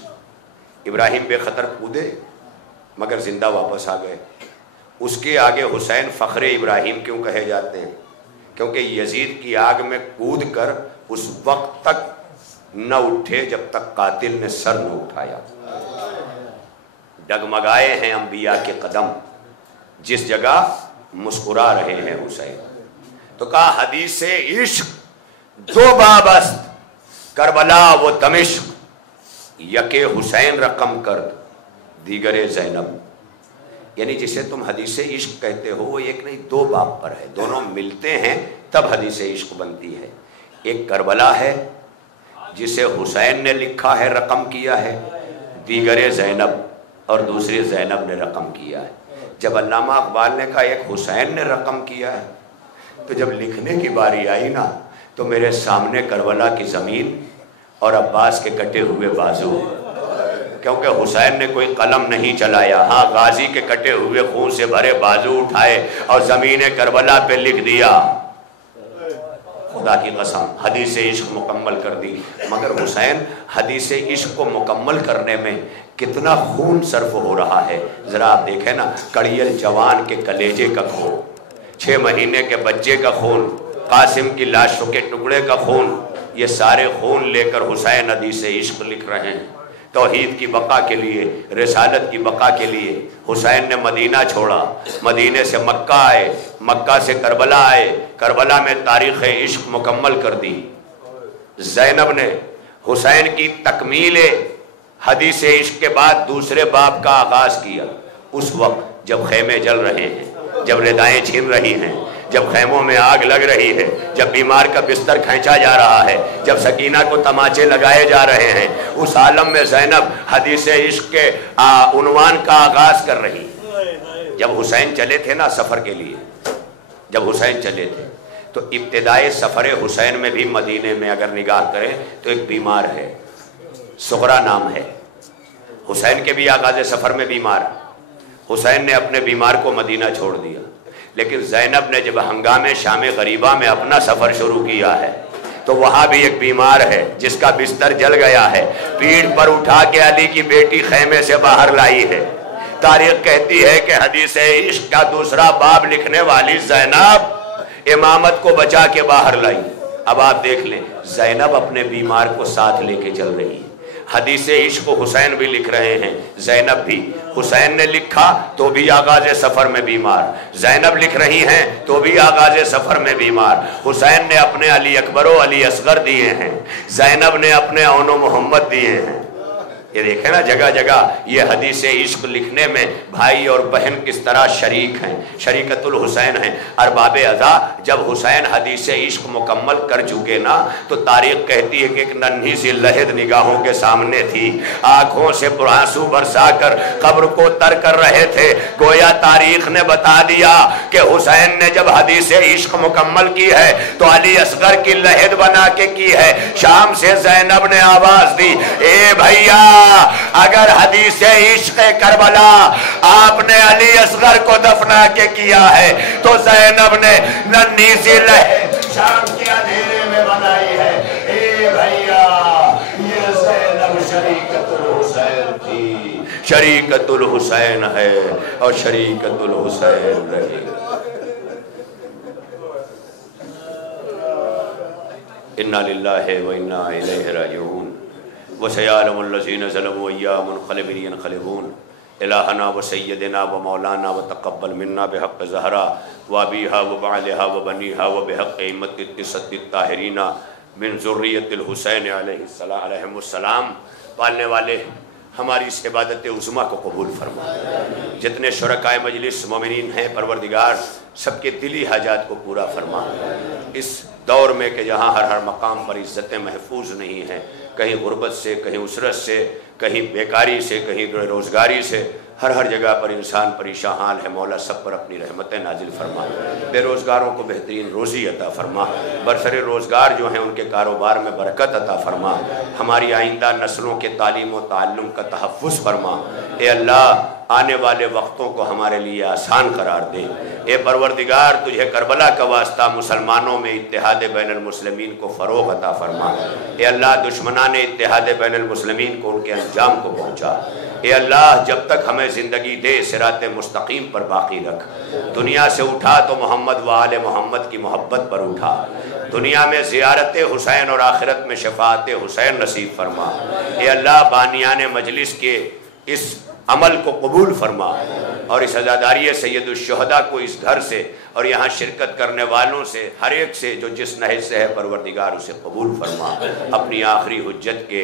ابراہیم بے خطر کودے مگر زندہ واپس آ گئے۔ اس کے آگے حسین فخر ابراہیم کیوں کہے جاتے ہیں؟ کیونکہ یزید کی آگ میں کود کر اس وقت تک نہ اٹھے جب تک قاتل نے سر نہ اٹھایا۔ ڈگمگائے ہیں انبیاء کے قدم جس جگہ مسکرا رہے ہیں حسین۔ تو کہا حدیث عشق 2 باب است، کربلا و دمشق، یک حسین رقم کرد دیگر زینب۔ یعنی جسے تم حدیث عشق کہتے ہو وہ ایک نہیں 2 باب پر ہے، دونوں ملتے ہیں تب حدیث عشق بنتی ہے۔ ایک کربلا ہے جسے حسین نے لکھا ہے، رقم کیا ہے، دیگر زینب، اور دوسری زینب نے رقم کیا ہے۔ جب علامہ اقبال نے کہا ایک حسین نے رقم کیا ہے، تو جب لکھنے کی باری آئی نا تو میرے سامنے کربلا کی زمین اور عباس کے کٹے ہوئے بازو، کیونکہ حسین نے کوئی قلم نہیں چلایا، ہاں غازی کے کٹے ہوئے خون سے بھرے بازو اٹھائے اور زمین کربلا پہ لکھ دیا، خدا کی قسم حدیث عشق مکمل کر دی۔ مگر حسین حدیث عشق کو مکمل کرنے میں کتنا خون صرف ہو رہا ہے، ذرا آپ دیکھیں نا، کڑیل جوان کے کلیجے کا خون، 6 مہینے کے بچے کا خون، قاسم کی لاشوں کے ٹکڑے کا خون، یہ سارے خون لے کر حسین حدیث عشق لکھ رہے ہیں۔ توحید کی بقا کے لیے، رسالت کی بقا کے لیے حسین نے مدینہ چھوڑا، مدینے سے مکہ آئے، مکہ سے کربلا آئے، کربلا میں تاریخ عشق مکمل کر دی۔ زینب نے حسین کی تکمیل حدیث عشق کے بعد دوسرے باب کا آغاز کیا، اس وقت جب خیمے جل رہے ہیں، جب ردائیں چھن رہی ہیں، جب خیموں میں آگ لگ رہی ہے، جب بیمار کا بستر کھینچا جا رہا ہے، جب سکینہ کو تماچے لگائے جا رہے ہیں، اس عالم میں زینب حدیث عشق کے عنوان کا آغاز کر رہی ہے۔ جب حسین چلے تھے نا سفر کے لیے، جب حسین چلے تھے تو ابتدائے سفر حسین میں بھی مدینے میں اگر نگاہ کریں تو ایک بیمار ہے، سغرا نام ہے، حسین کے بھی آغاز سفر میں بیمار، حسین نے اپنے بیمار کو مدینہ چھوڑ دیا، لیکن زینب نے جب ہنگام شام غریبہ میں اپنا سفر شروع کیا ہے تو وہاں بھی ایک بیمار ہے جس کا بستر جل گیا ہے، پیٹھ پر اٹھا کے علی کی بیٹی خیمے سے باہر لائی ہے۔ تاریخ کہتی ہے کہ حدیث عشق کا دوسرا باب لکھنے والی زینب امامت کو بچا کے باہر لائی۔ اب آپ دیکھ لیں، زینب اپنے بیمار کو ساتھ لے کے چل رہی ہے، حدیث عشق کو حسین بھی لکھ رہے ہیں، زینب بھی۔ حسین نے لکھا تو بھی آغاز سفر میں بیمار، زینب لکھ رہی ہیں تو بھی آغاز سفر میں بیمار۔ حسین نے اپنے علی اکبر و علی اصغر دیے ہیں، زینب نے اپنے اون و محمد دیے ہیں۔ یہ دیکھیں نا جگہ جگہ یہ حدیث عشق لکھنے میں بھائی اور بہن کس طرح شریک ہیں، شریکت الحسین ہیں۔ ارباب ازا جب حسین حدیث عشق مکمل کر چکے نا تو تاریخ کہتی ہے کہ ایک ننھی سی لہد نگاہوں کے سامنے تھی، آنکھوں سے آنسو برسا کر قبر کو تر کر رہے تھے۔ گویا تاریخ نے بتا دیا کہ حسین نے جب حدیث عشق مکمل کی ہے تو علی اصغر کی لہد بنا کے کی ہے۔ شام سے زینب نے آواز دی، اے بھیا اگر حدیث عشق کربلا آپ نے علی اصغر کو دفنا کے کیا ہے تو زینب نے ننھی سی لہد شام کے اندھیرے میں بنائی ہے۔ اے بھیا یہ زینب شریکت الحسین تھی، شریکت الحسین ہے اور شریکت الحسین رہے گا۔ انا للہ و انا الیہ راجعون وسیعلم الذین ظلموا ایا منقلب ینقلبون الہنا و سیدنا و مولانا و تقبل منا بحق زہرا و ابیہا و بعلہا و بنیہا و بحق امت التسد الطاہرین من ذریت الحسین علیہ السلام۔ پالنے والے ہماری اس عبادت عظمیٰ کو قبول فرما، جتنے شرکائے مجلس مومنین ہیں پروردگار سب کے دلی حاجات کو پورا فرما۔ اس دور میں کہ جہاں ہر مقام پر عزتیں محفوظ نہیں ہیں، کہیں غربت سے، کہیں اسرت سے، کہیں بیکاری سے، کہیں روزگاری سے، ہر جگہ پر انسان پریشان حال ہے، مولا سب پر اپنی رحمتیں نازل فرما۔ بے روزگاروں کو بہترین روزی عطا فرما، برسر روزگار جو ہیں ان کے کاروبار میں برکت عطا فرما، ہماری آئندہ نسلوں کے تعلیم و تعلم کا تحفظ فرما۔ اے اللہ آنے والے وقتوں کو ہمارے لیے آسان قرار دے۔ اے پروردگار تجھے کربلا کا واسطہ مسلمانوں میں اتحاد بین المسلمین کو فروغ عطا فرما۔ اے اللہ دشمنان اتحاد بین المسلمین کو ان کے انجام کو پہنچا۔ اے اللہ جب تک ہمیں زندگی دے صراط مستقیم پر باقی رکھ۔ دنیا سے اٹھا تو محمد و آل محمد کی محبت پر اٹھا، دنیا میں زیارت حسین اور آخرت میں شفاعت حسین نصیب فرما۔ اے اللہ بانیان مجلس کے اس عمل کو قبول فرما اور اس عزاداری سید الشہداء کو اس گھر سے اور یہاں شرکت کرنے والوں سے ہر ایک سے جو جس نہج سے ہے پروردگار اسے قبول فرما، اپنی آخری حجت کے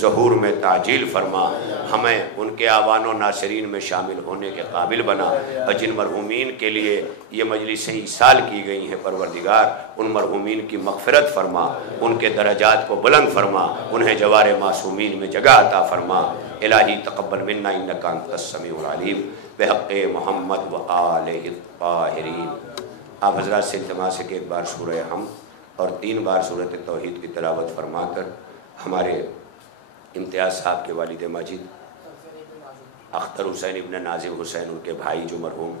ظہور میں تعجیل فرما، ہمیں ان کے آوان و ناصرین میں شامل ہونے کے قابل بنا، اور جن مرحومین کے لیے یہ مجلسیں ایصال کی گئی ہیں پروردگار ان مرحومین کی مغفرت فرما، ان کے درجات کو بلند فرما، انہیں جوار معصومین میں جگہ عطا فرما۔ الہی تقبل منا انکا انت السمیع العلیم بحق محمد و آلہ الطاہرین۔ آپ حضرات سے التماس ہے کہ ایک بار سورہ حمد اور 3 بار سورۃ توحید کی تلاوت فرما کر ہمارے امتیاز صاحب کے والد ماجد اختر حسین ابن ناظم حسین، ان کے بھائی جو مرحوم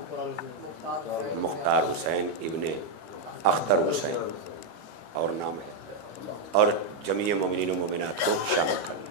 مختار حسین ابن اختر حسین اور نام ہے، اور جمیع مومنین و مومنات کو شامل کرنا۔